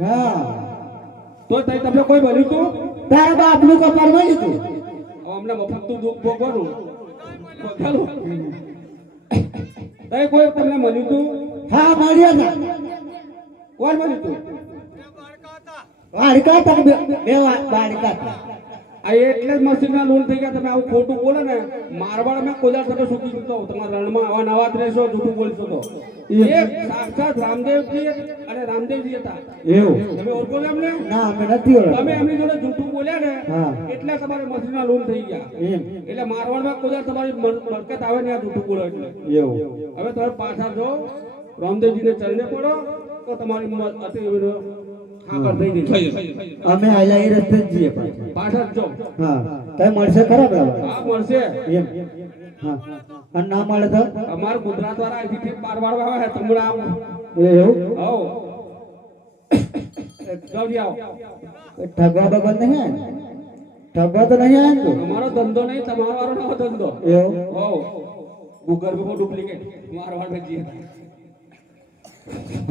હા તો તઈ તમને કોઈ બોલ્યું તું તારા બાપનું કપાળ મળી તું. હવે અમને મફતનું દુઃખ ભોગવાનું ચાલો તઈ કોઈ તમને મળ્યું તું હા મળ્યો ને કોણ મળ્યું તું વાડકા તક બે વાડકા આ એટલે જ મશીનના લોન થઈ ગયા તમે આવું ખોટું બોલો ને મારવાડ મેં કોદાળ તમે સૂકી દીધો તમારા રણમાં આવા નવા જ રહેશો જૂઠું બોલશો તો એ સાક્ષાત રામદેવજી અને રામદેવજી હતા એવું તમે ઓળખો છો એમને ના અમે નથી ઓળખતા. તમે એમની જોડે જૂઠું બોલ્યા ને હા. એટલે તમારે મશીનના લોન થઈ ગયા એમ એટલે મારવાડમાં કોદાળ તમારી બરકત આવે ને આ જૂઠું બોલો એટલે એવું હવે તમે પાછા જો રામદેવજીને ચરણે પડો તો તમારી અતિ ખાકર થઈ જશે અમે આયલા એ રસ્તે જ જઈએ પાછા. પાછા જ જો હા તઈ મળશે ખરા બરાબર હા મળશે એમ હા અને ના મળે તો અમાર ગુજરાત વાળા અહીંથી બાર આવે તમડા આવો એવું આવો જલ્દી આવો ઠગવા બગવા નહીં આયા ને? ઠગવા તો નહીં આયા ને તું? અમારો ધંધો નહીં તમારો વાળો નવો ધંધો એવું આવો ગૂગલ પે ડુપ્લિકેટ મારવાડ વેચીએ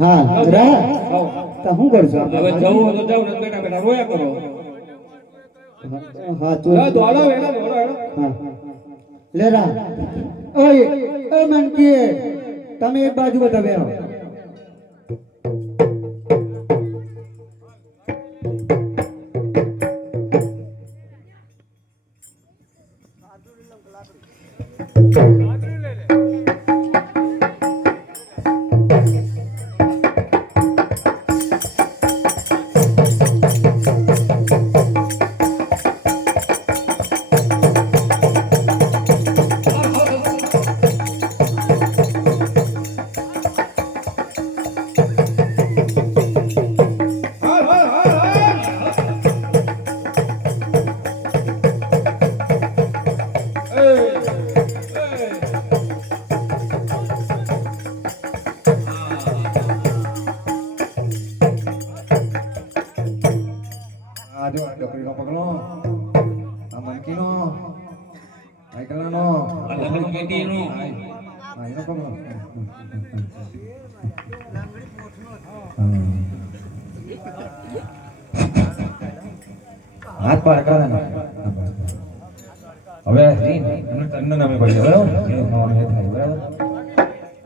હા રા તો શું કરશો હવે જવું હોય તો જાવ ને બેઠા બેઠા રોયા કરો હા તું દોડો વેલા દોડો હેડો હા લે રા ઓય એ મનકી તમે એક બાજુ બધા બેહો આ જો આ ડોકરીનો પગલો આ મનકીનો આ એકલાનો આ લંગડીનો આ એનો પગલો હાથ પર કરે ને હવે તન્ન નામે પડ્યો બરાબર એ નામ એ થાય બરાબર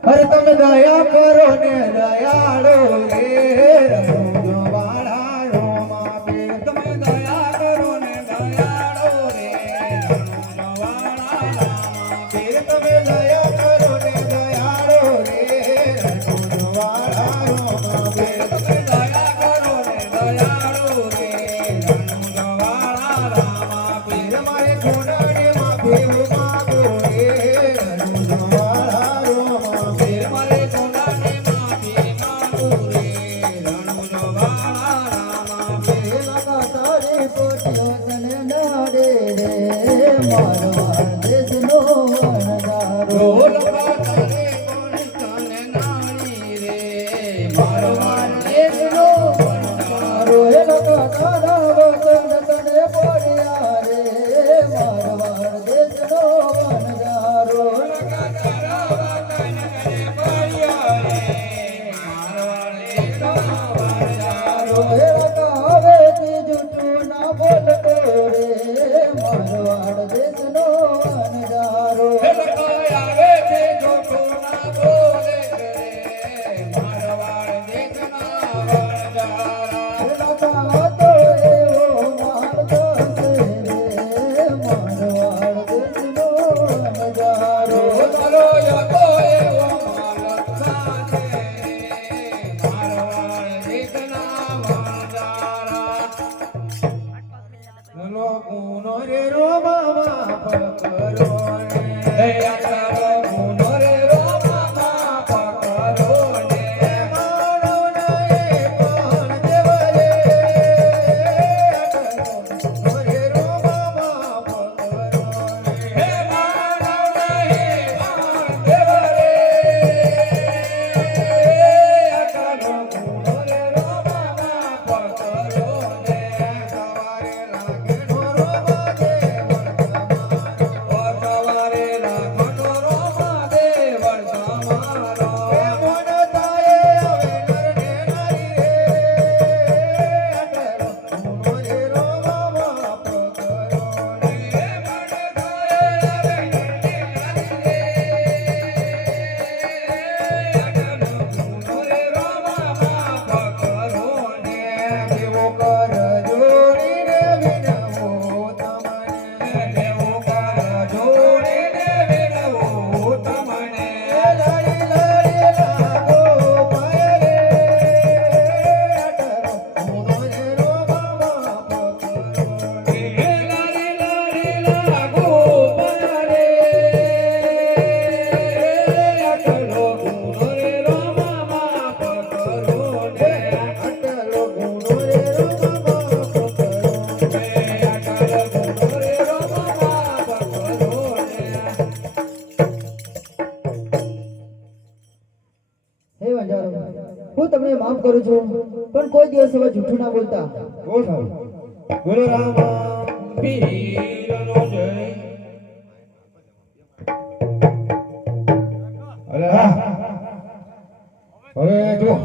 અરે તમે દયા કરો ને દયાળો રે વાળા રોમા પે તમે દયા કરો ને દયાળો રે વાળા રામા પે તમે દયા કરો ને દયાળો રે વાળા રોમા પે તમે દયા કરો ને દયાળો રે વાળા રામા પે મારે ઘોડાને માફી માગો રે વાળા રોમા પે મારે ઘોડાને માફી માગો રે વાળા રામા પે લગાતારી પોટ્યો તને નાડે રે મારવા દેશનો વણગારો માફ કરું છું પણ કોઈ દિવસ હવે જૂઠું ના બોલતા બોલ સારું બોલો રામ પીરનો જય અરે હવે જો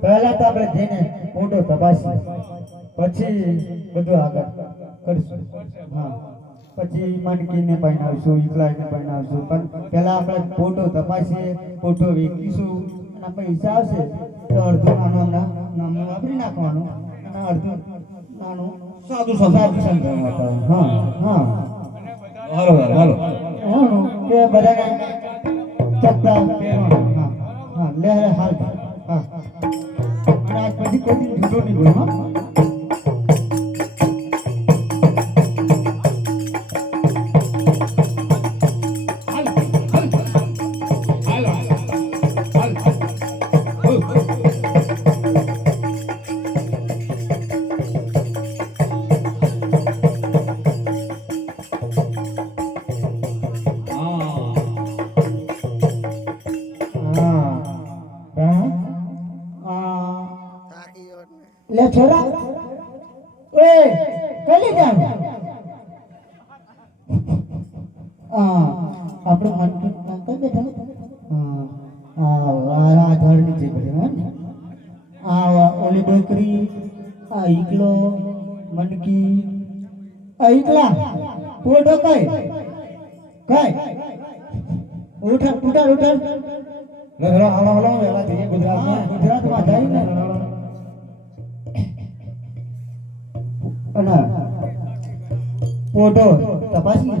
પહેલા તો આપણે જઈને ફોટો તપાસી પછી બધું આગળ કરીશું હા પછી મનકીને પહેરાવશું ઈકલાઈને પહેરાવશું પણ પહેલા આપણે ફોટો તપાસીએ ફોટો વેચીશું અને પૈસા આવશે તો અડધું નાનું નામનું વાપરી નાખવાનું અને અડધું નાનું સાધુ સંભાળવાનું હા હા હાલો હાલો હા કે બધાને ચકતા પહેરવાનું હા હા લે હાલ હા અને આજ પછી કોઈ દિન જૂઠો નહીં બોલો હા લે છોરા એ કલી જાવ આપણો મન કઈ બેઠા વારા ધડ નીચે બેઠા આ ઓલી ડોકરી આ ઈકલો મનકી આ ઈકલા પોટો કઈ ઉઠા ઉઠા ઉઠા લે હાલો હાલો વેલા થઈ ગુજરાતમાં જાય ને અને ફોટો તપાસી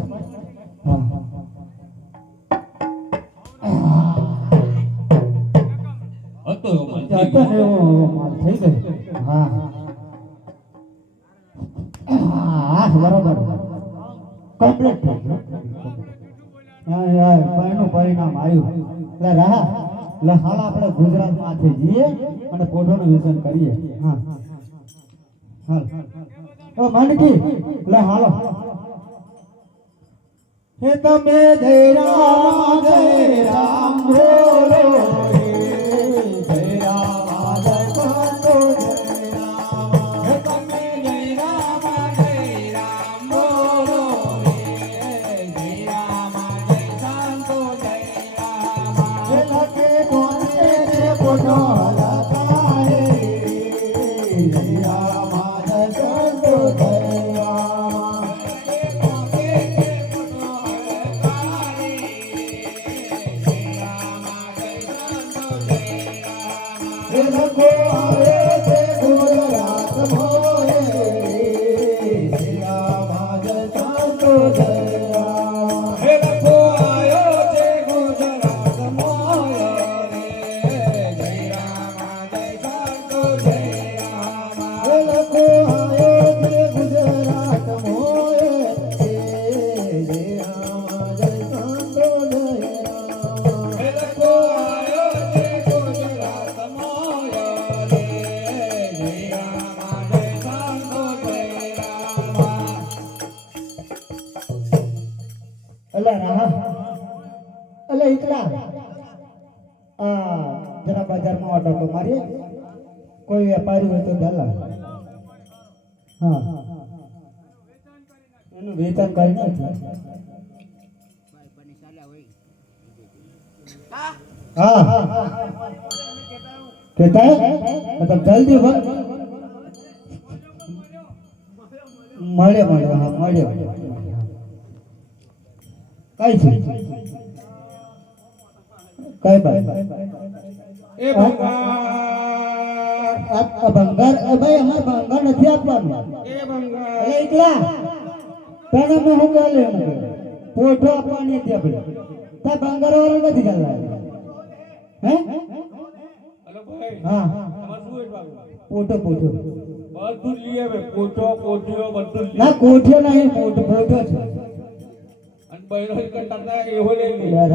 હતો થઈ ગઈ હા હા બરોબર કમ્પ્લીટ થઈ ગયું હા એનું પરિણામ આવ્યું એટલે રાહ એટલે હાલ આપણે ગુજરાતમાંથી જઈએ અને ફોટોનું વિઝન કરીએ હા હાલ ઓ માનકી લે હાલો હે તમે જય રામ બોલો રે જય રામ જય બંધો જય રામ હે તમે જય રામ બોલો રે જય રામ જય સંતો જય રામ હે લખે કોને રે પોટો લતા રે જય રામ જય સંતો જય રામ લખો આવે છે ગુજરાત મોરે જય રામ જય સંતો જય રામ હે લખો આયો છે ગુજરાત મોરે જય રામ જય સંતો જય રામ હે લખો આયો છે ગુજરાત મોરે જય રામ જય સંતો જય રામ હે લખો આયો છે ગુજરાત મોરે જય રામ જય સંતો જય રામ અલ્લા રાહ અલ્લા એકલા જરા બજારમાં ઓટો તો મારીએ કોઈ વેપારી હોય તો દલાલ હા એનું વેચાણ કરી નાખી हाँ कहता है मतलब जल्दी हो મળે હા મળે કઈ છે કઈ ભાઈ એ ભંગાર આ ભંગાર ભાઈ અમારે ભંગાર નથી આપવાનું એ ભંગાર એટલે એકલા તને મેં હું ગાલે પોઠો આપવાની હતી આપણે તા ભંગાર વાળો નથી ચાલવા હે હલો ભાઈ હા તમારે શું વેચવાનું પોઠો પોઠો બધું જ લઈએ ભાઈ પોટો કોઠીઓ બધું જ ના લઈએ કોઠો નહીં પોઠો પોઠો છે અને બહેનો કરતા એવો લઈ લઈએ યાર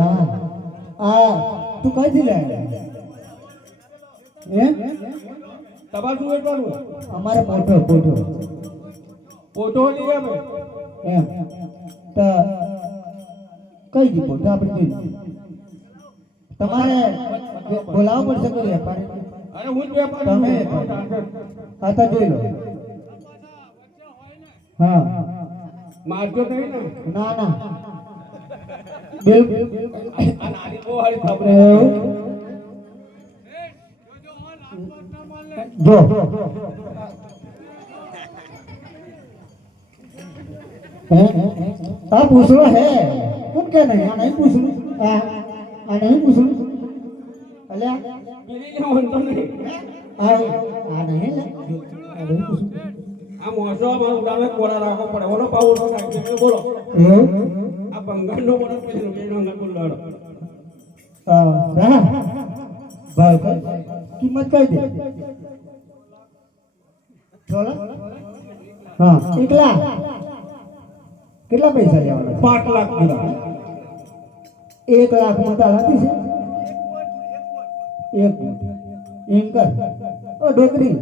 આ તું કઈથી લે એમ તમારે શું વેચવાનું અમારે પોઠો પોઠો પોટો લઈએ ભાઈ એમ તો કઈ દી પોઠો આપણે જોઈ તમારે બોલાવવું પડશે કોઈ વેપારી અરે હું જ વેપારી તમે આ તો જોઈ લો હા મારતો નહીં ને ના ના બિલકુલ આ નાની બહુ હારી ખબર જો पूछलो है कौन क्या नहीं नहीं पूछलू नहीं पूछलू अल्या બીજી જેવો હોતો નહીં नहीं नहीं पूछलू આ મોસો માં ઉડાવે કોરા રાખો પડે ઓલો પાઉડો કાઢી દે બોલો આ બંગાળનો મોડો પેલો મેનો અંગલ લડો रहा भाई कीमत कह दे चलो हाँ एकला કેટલા પૈસા લેવાના 5 લાખ દીધા 1 લાખ માં તાલાતી છે એક એમ કર ઓ ડોકરી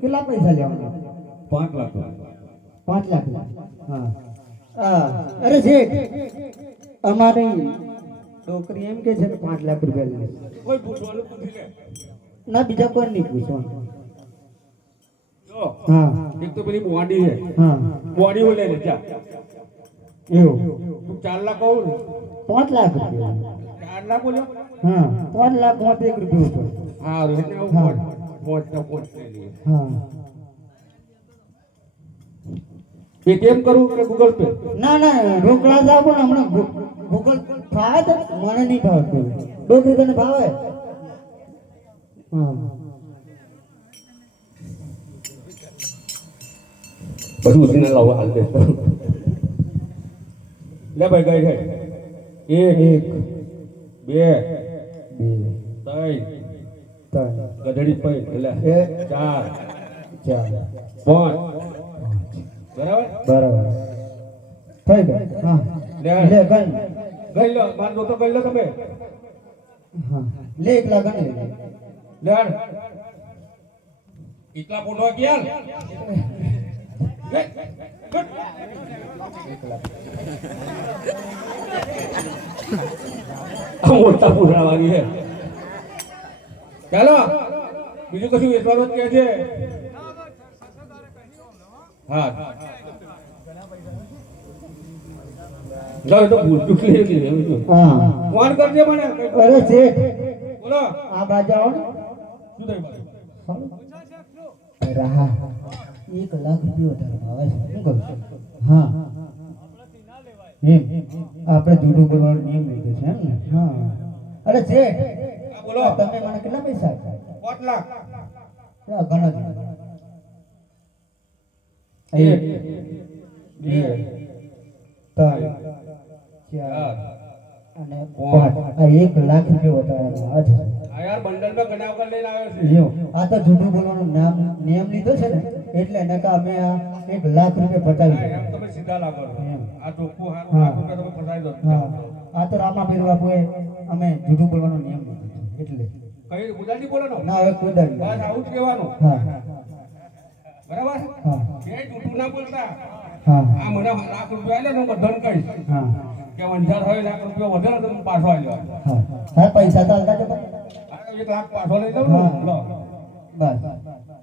કેટલા પૈસા લેવાના 5 લાખ 5 લાખ હા અરે શેઠ અમારી ડોકરી એમ કે છે કે 5 લાખ રૂપિયા લે કોઈ પૂછવાનું પૂછી લે ના બીજા કોઈ નહીં પૂછવાનું જો હા એક તો પેલી બોડી છે હા બોડી ઓ લે લે જા એવું તું 4 લાખ કહું ને 5 લાખ રૂપિયા 4 લાખ બોલ્યો હા 5 લાખ માં 1 રૂપિયો ઉપર હા એટલે હું પોચ લઈ લઈએ હા પેટીએમ કરું કે ગૂગલ પે ના ના રોકડા જાવ પણ હમણાં ગૂગલ ફાવે તો મને નહીં ભાવે ડોકરી તને ભાવે હા બધું ઉસીને લાવો હાલ દે લે ભાઈ ગઈ ગઈ 1 2 3 ગધડી પೈ એટલે 4 5 બરાબર બરાબર થઈ ગયું હા લે લે ગણ ગઈ લો માર દોતો ગઈ લો તમે હા લે એકલા ગણ લે લે કેટલા ફોટો ગયા મોટા પુરાવાની છે ચાલો બીજું કશું વેચવાનું કે છે હા જાઓ તો ભૂલ લઈ લીધી હા ફોન કરજે મને અરે શેઠ બોલો આ બાજુ આવો ને શું થયું રાહા 1 લાખ રૂપિયા વધારે આવે છે શું કરું હા એમ આપણે જૂઠું બોલવાનો નિયમ લીધો છે એમ ને હા અરે શેઠ બોલો તમે મને કેટલા પૈસા આપ્યા 5 લાખ ઘણા 1 2 3 4 અને 5 આ 1 લાખ રૂપિયા વધારે આવે છે આ યાર બંડલમાં ઘણા વખત લઈને આવ્યો છે લ્યો આ તો જૂઠું બોલવાનો નિયમ લીધો છે ને એટલે નકા અમે આ 1 લાખ રૂપિયા પટાવી હા, એમ તમે સીધા લાગો છો. એમ. આ ચોખ્ખું હારું હા. લાખ રૂપિયા તમે ફસાઈ દો હા આ તો રામાપીર બાપુએ અમે જૂઠું બોલવાનો નિયમ લીધો છે એટલે કઈ ગુજરાતી બોલો ને ના હવે કુદર બસ આવું જ કહેવાનું હા બરાબર હા એ જૂઠું ના બોલતા હા આ મને લાખ રૂપિયા આલે ને હું બધાને કહીશ હા કે વંજાર હોય લાખ રૂપિયા વધારે તો હું પાછો આવ્યો હા હા પૈસા તો આલતા જતા આ 1 લાખ પાછો લઈ દઉં ને હા. લો બસ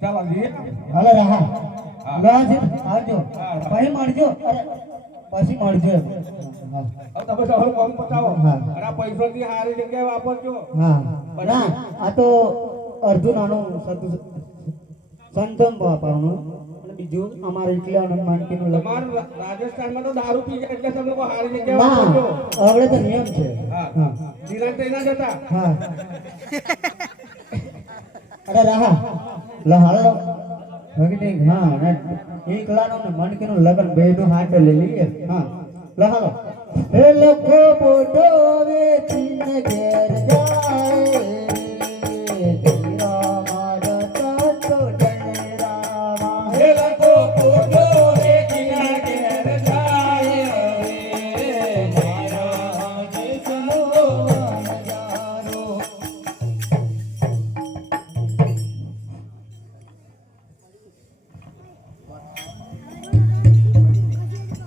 ચાલો જઈએ હાલે રાહા હા. ગાજી આવજો હા. પછી મળજો અરે પછી મળજો હા હવે તમે તમારું કામ પતાવો હા. અને આ પૈસાથી સારી જગ્યાએ વાપરજો હા ના આ તો અડધું નાનું સંતમ વાપરવાનું અને બીજું અમારે એટલે માનકીનું લગ્ન તમારું રાજસ્થાનમાં તો દારૂ પી જાય એટલે તમે લોકો સારી જગ્યાએ ના વાપરજો હવે તો નિયમ છે હા હા નિરાંત થઈ ના જતા હા અરે રાહા લો હાલો ભગતી હા ને એકલાનો ને મનકીનું લગન બેનું હાથે લઈ લઈએ હા લો હાલો એ લખો બોટો વેચીને ઘેર જાય ધીરા મારા તાતો જય રામા એ લખો ફોટો વેચીને ઘેર જાય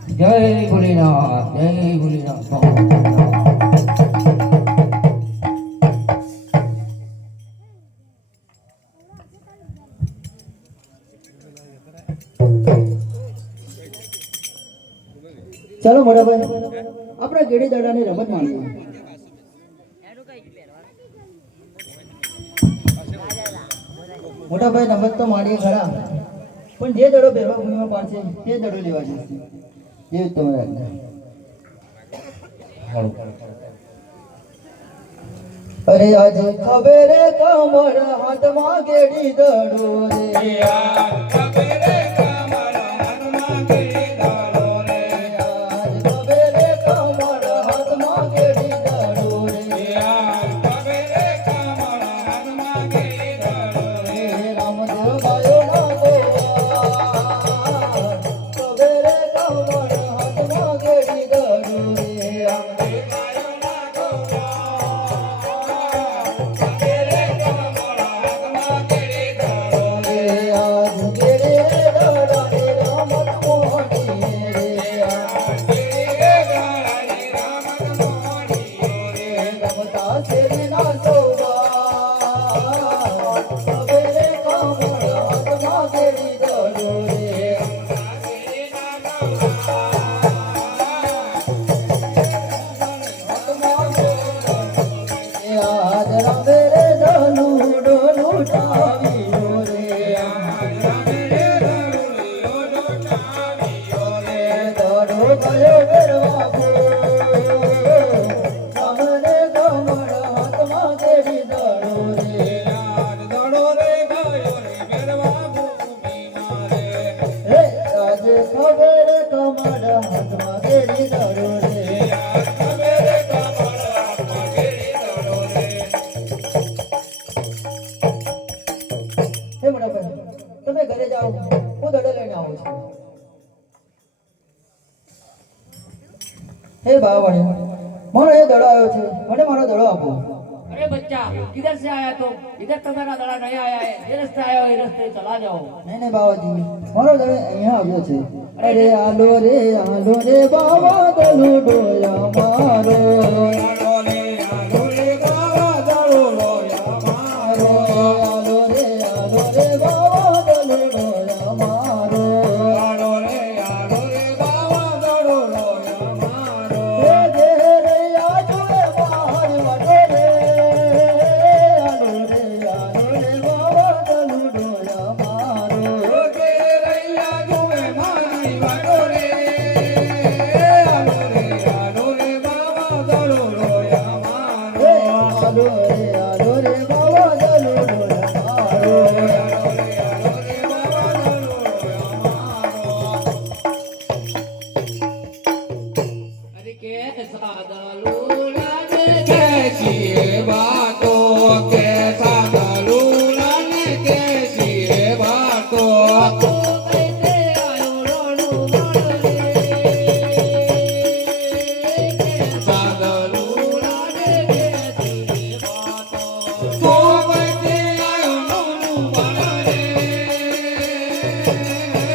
જય ભોલેનાથ જય ભોલેનાથ ચાલો મોટાભાઈ આપણે ગેડી દડાની રમત માણીએ. મોટાભાઈ રમત તો માણીએ ખરા, પણ જે દડો પહેરવા ભૂમિમાં પાડશે તે દડો લેવા જશે. જેવી તમારે આજ્ઞા. અરે આજ ખબર કમર હાથમાં ગેડી દડો રે, આજ ખબર કમર હાથમાં ગેડી દડો રે, આજ ખબર કમર હાથમાં ગેડી દડો રે, આજ ખબર કમર હાથમાં ગેડી દડો રે, રામદેવ ગાયો ના ગોવા, ખબર કમર હાથમાં ગેડી દડો રે, રામદેવ ગાયો ના ગોવા. તમે ઘરે જાઓ, હું દડો લઈને આવું છું. હે બાવાણી, મારો એ દડો આવ્યો છે, મને મારો દડો આપો. अरे बच्चा किधर से आया तुम? इधर तो मेरा दड़ा नहीं आया है, ये रास्ते आया हो, ये रास्ते चला जाओ. નહીં નહીં બાવાજી, મારો દડો અહીંયા આવ્યો છે. અરે આલો રે બાવા દડો ડોયા મારો, આલો રે બાવા દડો ડોયા મારો, આલો રે બાવા દડો ડોયા મારો, આલો રે બાવા દડો ડોયા મારો. હે દે રે આજુએ માર વડો રે, આલો રે બાવા દડો ડોયા મારો, હે રે આજુએ મારી વડો રે, આલો રે બાવા દડો ડોયા મારો, આલો રે બાવા દડો ડોયા મારો. अरे कैसा दलूला ने कैसी बातों, कैसा दलूला ने कैसी बातों, तू कैसे आयो रोलू मारे, कैसा दलूला ने कैसी बातों, तू कैसे आयो रोलू मारे,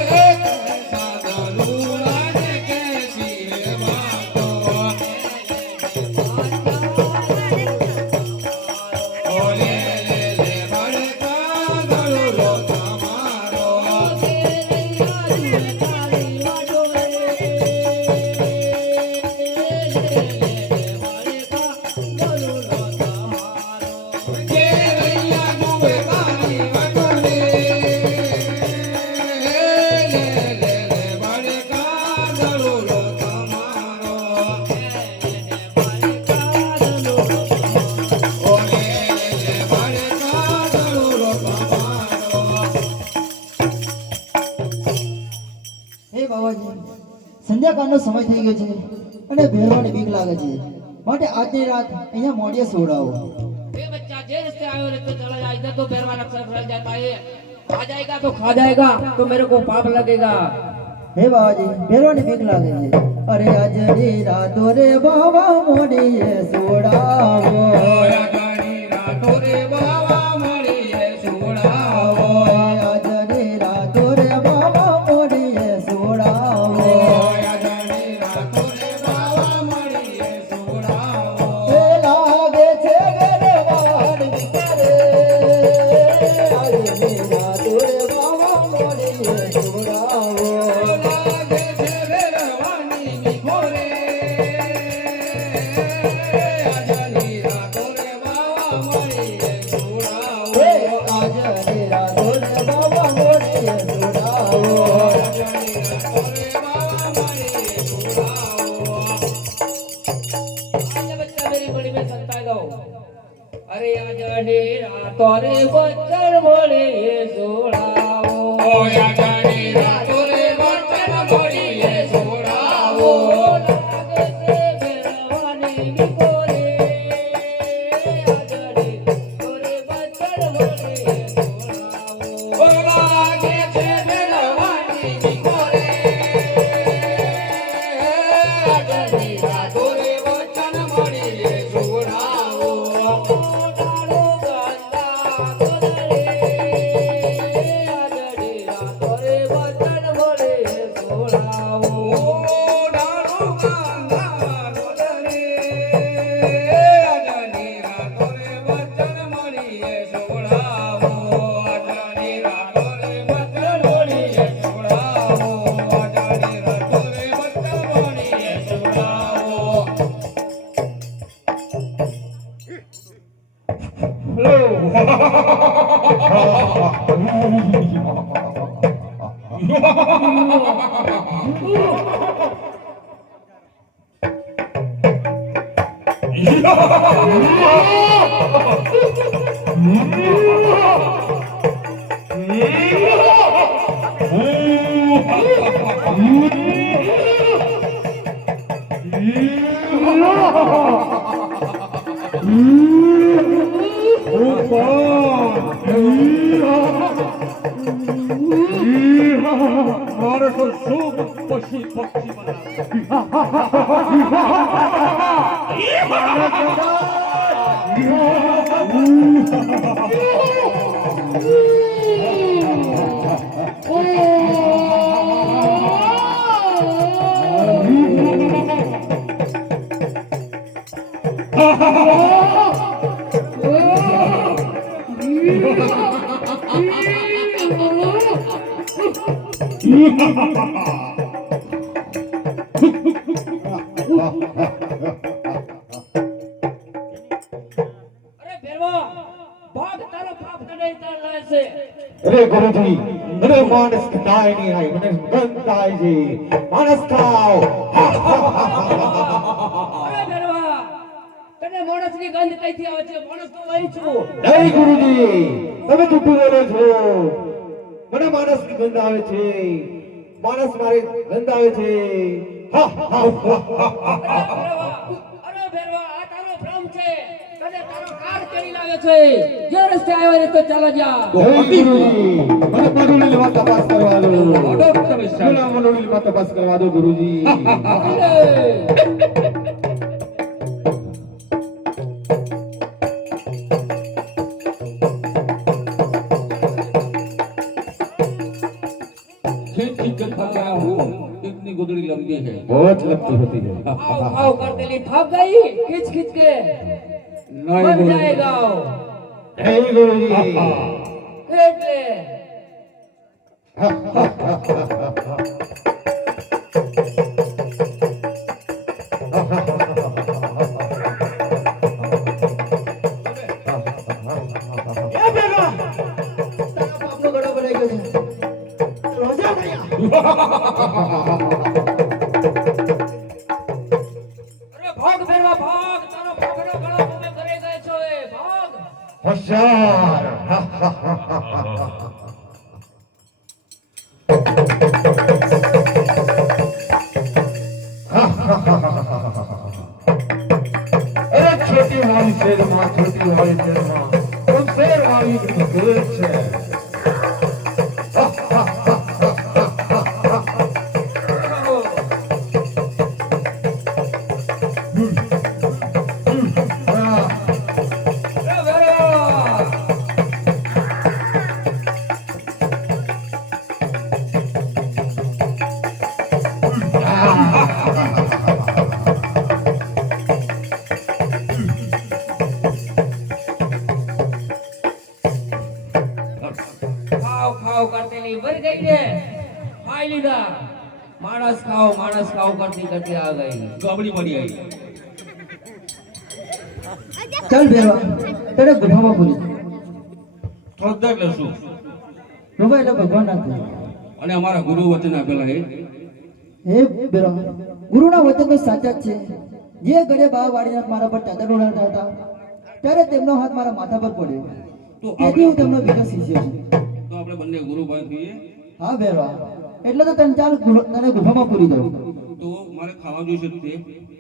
कैसा दलूला ने कैसी बातों. હે બાવાજી, સંધ્યાકાળનો સમય થઈ ગયો છે અને ભેરવાની બીક લાગે છે, માટે આજની રાત અહીંયા મોઢિયે સોડાવો. ये बच्चा जे रास्ते आयो रास्ते चला जा, इधर तो पैरवा अक्सर फैल जाता है, आ जाएगा तो खा जाएगा तो मेरे को पाप लगेगा. હે બાવાજી, ભેરવાની બીક લાગે છે. અરે આજની રાતો રે બાવા મોઢિયે સોડાવો, આજની રાતો રે બાવા મોઢિયે સોડાવો, આજની રાતો રે બાવા મોઢિયે સોડાવો, આજની રાતો રે બાવા મોઢિયે સોડાવો. એ લાગે છે ગરવાડ વિચારે, આજની રાતો રે બાવા મોઢિયે સોડાવો, લાગે છે ગરવાની વિખોરે. સંતાઈ દો અરે આજની રાતો રે વચન મળીએ સોડાવો આજની રાતો રે વચન મળીએ સોડાવો લાગે છે બેરવાની વિકોરે આજની તોરે વચન મળીએ સોડાવો લાગે છે બેરવાની વિકોરે આજની રાતો રે વચન મળીએ સોડાવો માણસો શું પશી પક્ષી બનાવે અરે ભેરવા ભાગ તારો પાપ કડે તાર લાય છે અરે ગુરુજી મને માણસ ખાય નહીં આય મને ગંધ થાય છે માણસ ખાઓ અરે ભેરવા તને માણસની ગંધ કઈથી આવે છે માણસ તો વહી છું નહીં ગુરુજી તમે જૂઠું બોલો છો મને માણસની ગંધ આવે છે માણસ મારે ગંધ આવે છે હા હા અરે ભેરવા આ તારો ભ્રમ છે તને તારો કાર કરી લાગે છે જે રસ્તે આવ્યો રે તો ચાલા જા નહીં ગુરુજી મને મનોલીમાં તપાસ કરવા દો મને મનોલીમાં તપાસ કરવા દો ગુરુજી इतनी गुदड़ी लंबी है बहुत लगती होती है आओ आओ कर दिली थक गई खींच खींच के मर जाएगा नहीं गुरुजी એટલે બાપનો ગળો ભરાઈ ગયો છે રોજા ભૈયા અરે ભાગ ફેરવા ભાગ તારો પકડો ગળો તમે કરે ગયો છો એ ભાગ હોશિયાર अरे छोटी वाली शेर माँ छोटी वाली शेर माँ तुम शेर वाली की मखलूक है ખાવ ખાવ કરતેલી ભર ગઈ ને ખાઈ લીધા માણસ ખાવ કરતી કરતી આ ગઈ गबड़ी बड़ी आई चल बेवा तेरे गुफाમાં પૂરી શ્રદ્ધા એટલે શું રૂબા એટલે ભગવાન ના અને અમારા ગુરુ વચન આપેલા હે હે બેરા ગુરુના વચન તો સાચા જ છે જે ઘરે બા વાળીને મારા પર ચાદર ઉડાડતા હતા ત્યારે તેમનો હાથ મારા માથા પર પડ્યો. તો તેથી હું તેમનો બીજો શિષ્ય છું. તો આપણે બંને ગુરુભાઈ થઈએ. હા ભેરવા, એટલે તો તને ચાલ તને ગુફામાં પૂરી દઉં. તો મારે ખાવા જોઈશે તે.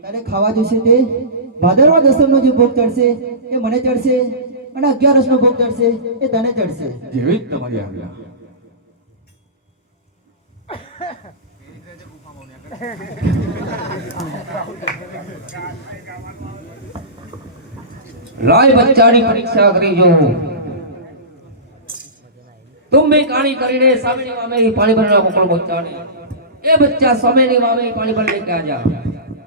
તારે ખાવા જોઈશે તે ભાદરવા દસમનો જે ભોગ ચડશે એ મને ચડશે અને 11નો ભોગ ચડશે એ તને ચડશે. જેવી જ તમારી આજ્ઞા. લાય બચ્ચાની પરીક્ષા કરી જો. तुम भी कहानी કરીને સામેની મામે પાણી ભરવા મોકલો બચ્ચાને. એ બચ્ચા સામેની મામે પાણી ભર લેકે આ જા.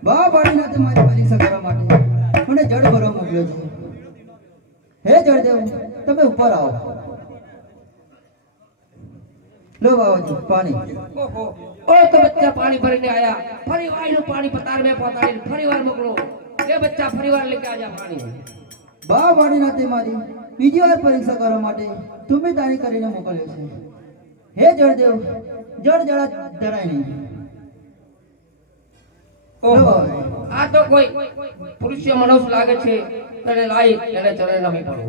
બા પાણીના તે મારી પરીક્ષા કરવા માટે મને જળ ભરવા મોકલ્યો છે. હે જળદેવ, તમે ઉપર આવો. લો બાવાજી પાણી. ઓહો, ઓ તો બચ્ચા પાણી ભરીને આયા. ફરી વાયનું પાણી પતાર મે પતાડીને ફરી વાર મોકલો. એ બચ્ચા ફરી વાર લેકે આ જા પાણી. બા પાણીના તે મારી બીજી વાર પરીક્ષા કરવા માટે તમે તારી કરીને મોકલ્યો છે. હે જળદેવ, જળ જળા જરાય નહીં. ઓહો, આ તો કોઈ પુરુષ મનુષ્ય લાગે છે. તને લાઈ એને ચરે નમી પડો.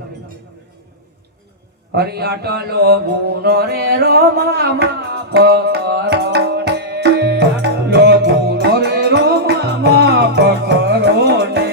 હરી આટલો ગુનો રે રોમા પકરો ને. આટલો ગુનો રે રોમા પકરો ને.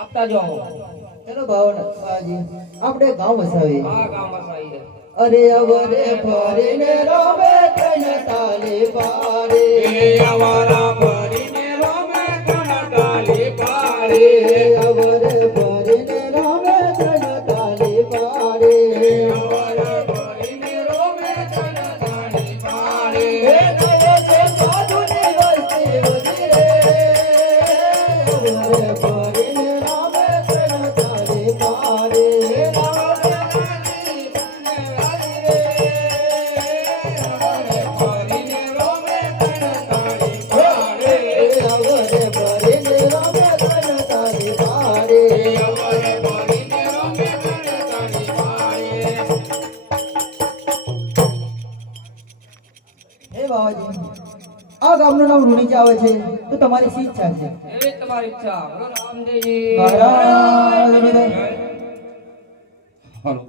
આપતા જો. ચલો બાવાજી આપણે ગામ વસાવીએ. આ ગામ વસાઈએ. અરે અવરે ફરીને રોમે તને તાલે પારે. અવારા ભરીને રોમે તને તાલે પારે. અવરે ફરીને રોમે તને તાલે પારે. અવારા ભરીને રોમે તને તાલે પારે. હે નવો છે સાધુની વસ્તી વધી રે. અવરે ફરીને રોમે તને તાલે પારે. આ ગામનું નામ રૂણીચા આવે છે તો તમારી શી ઈચ્છા છે? એવી તમારી ઈચ્છા. બોલો રામદેવજી મહારાજ. હાલો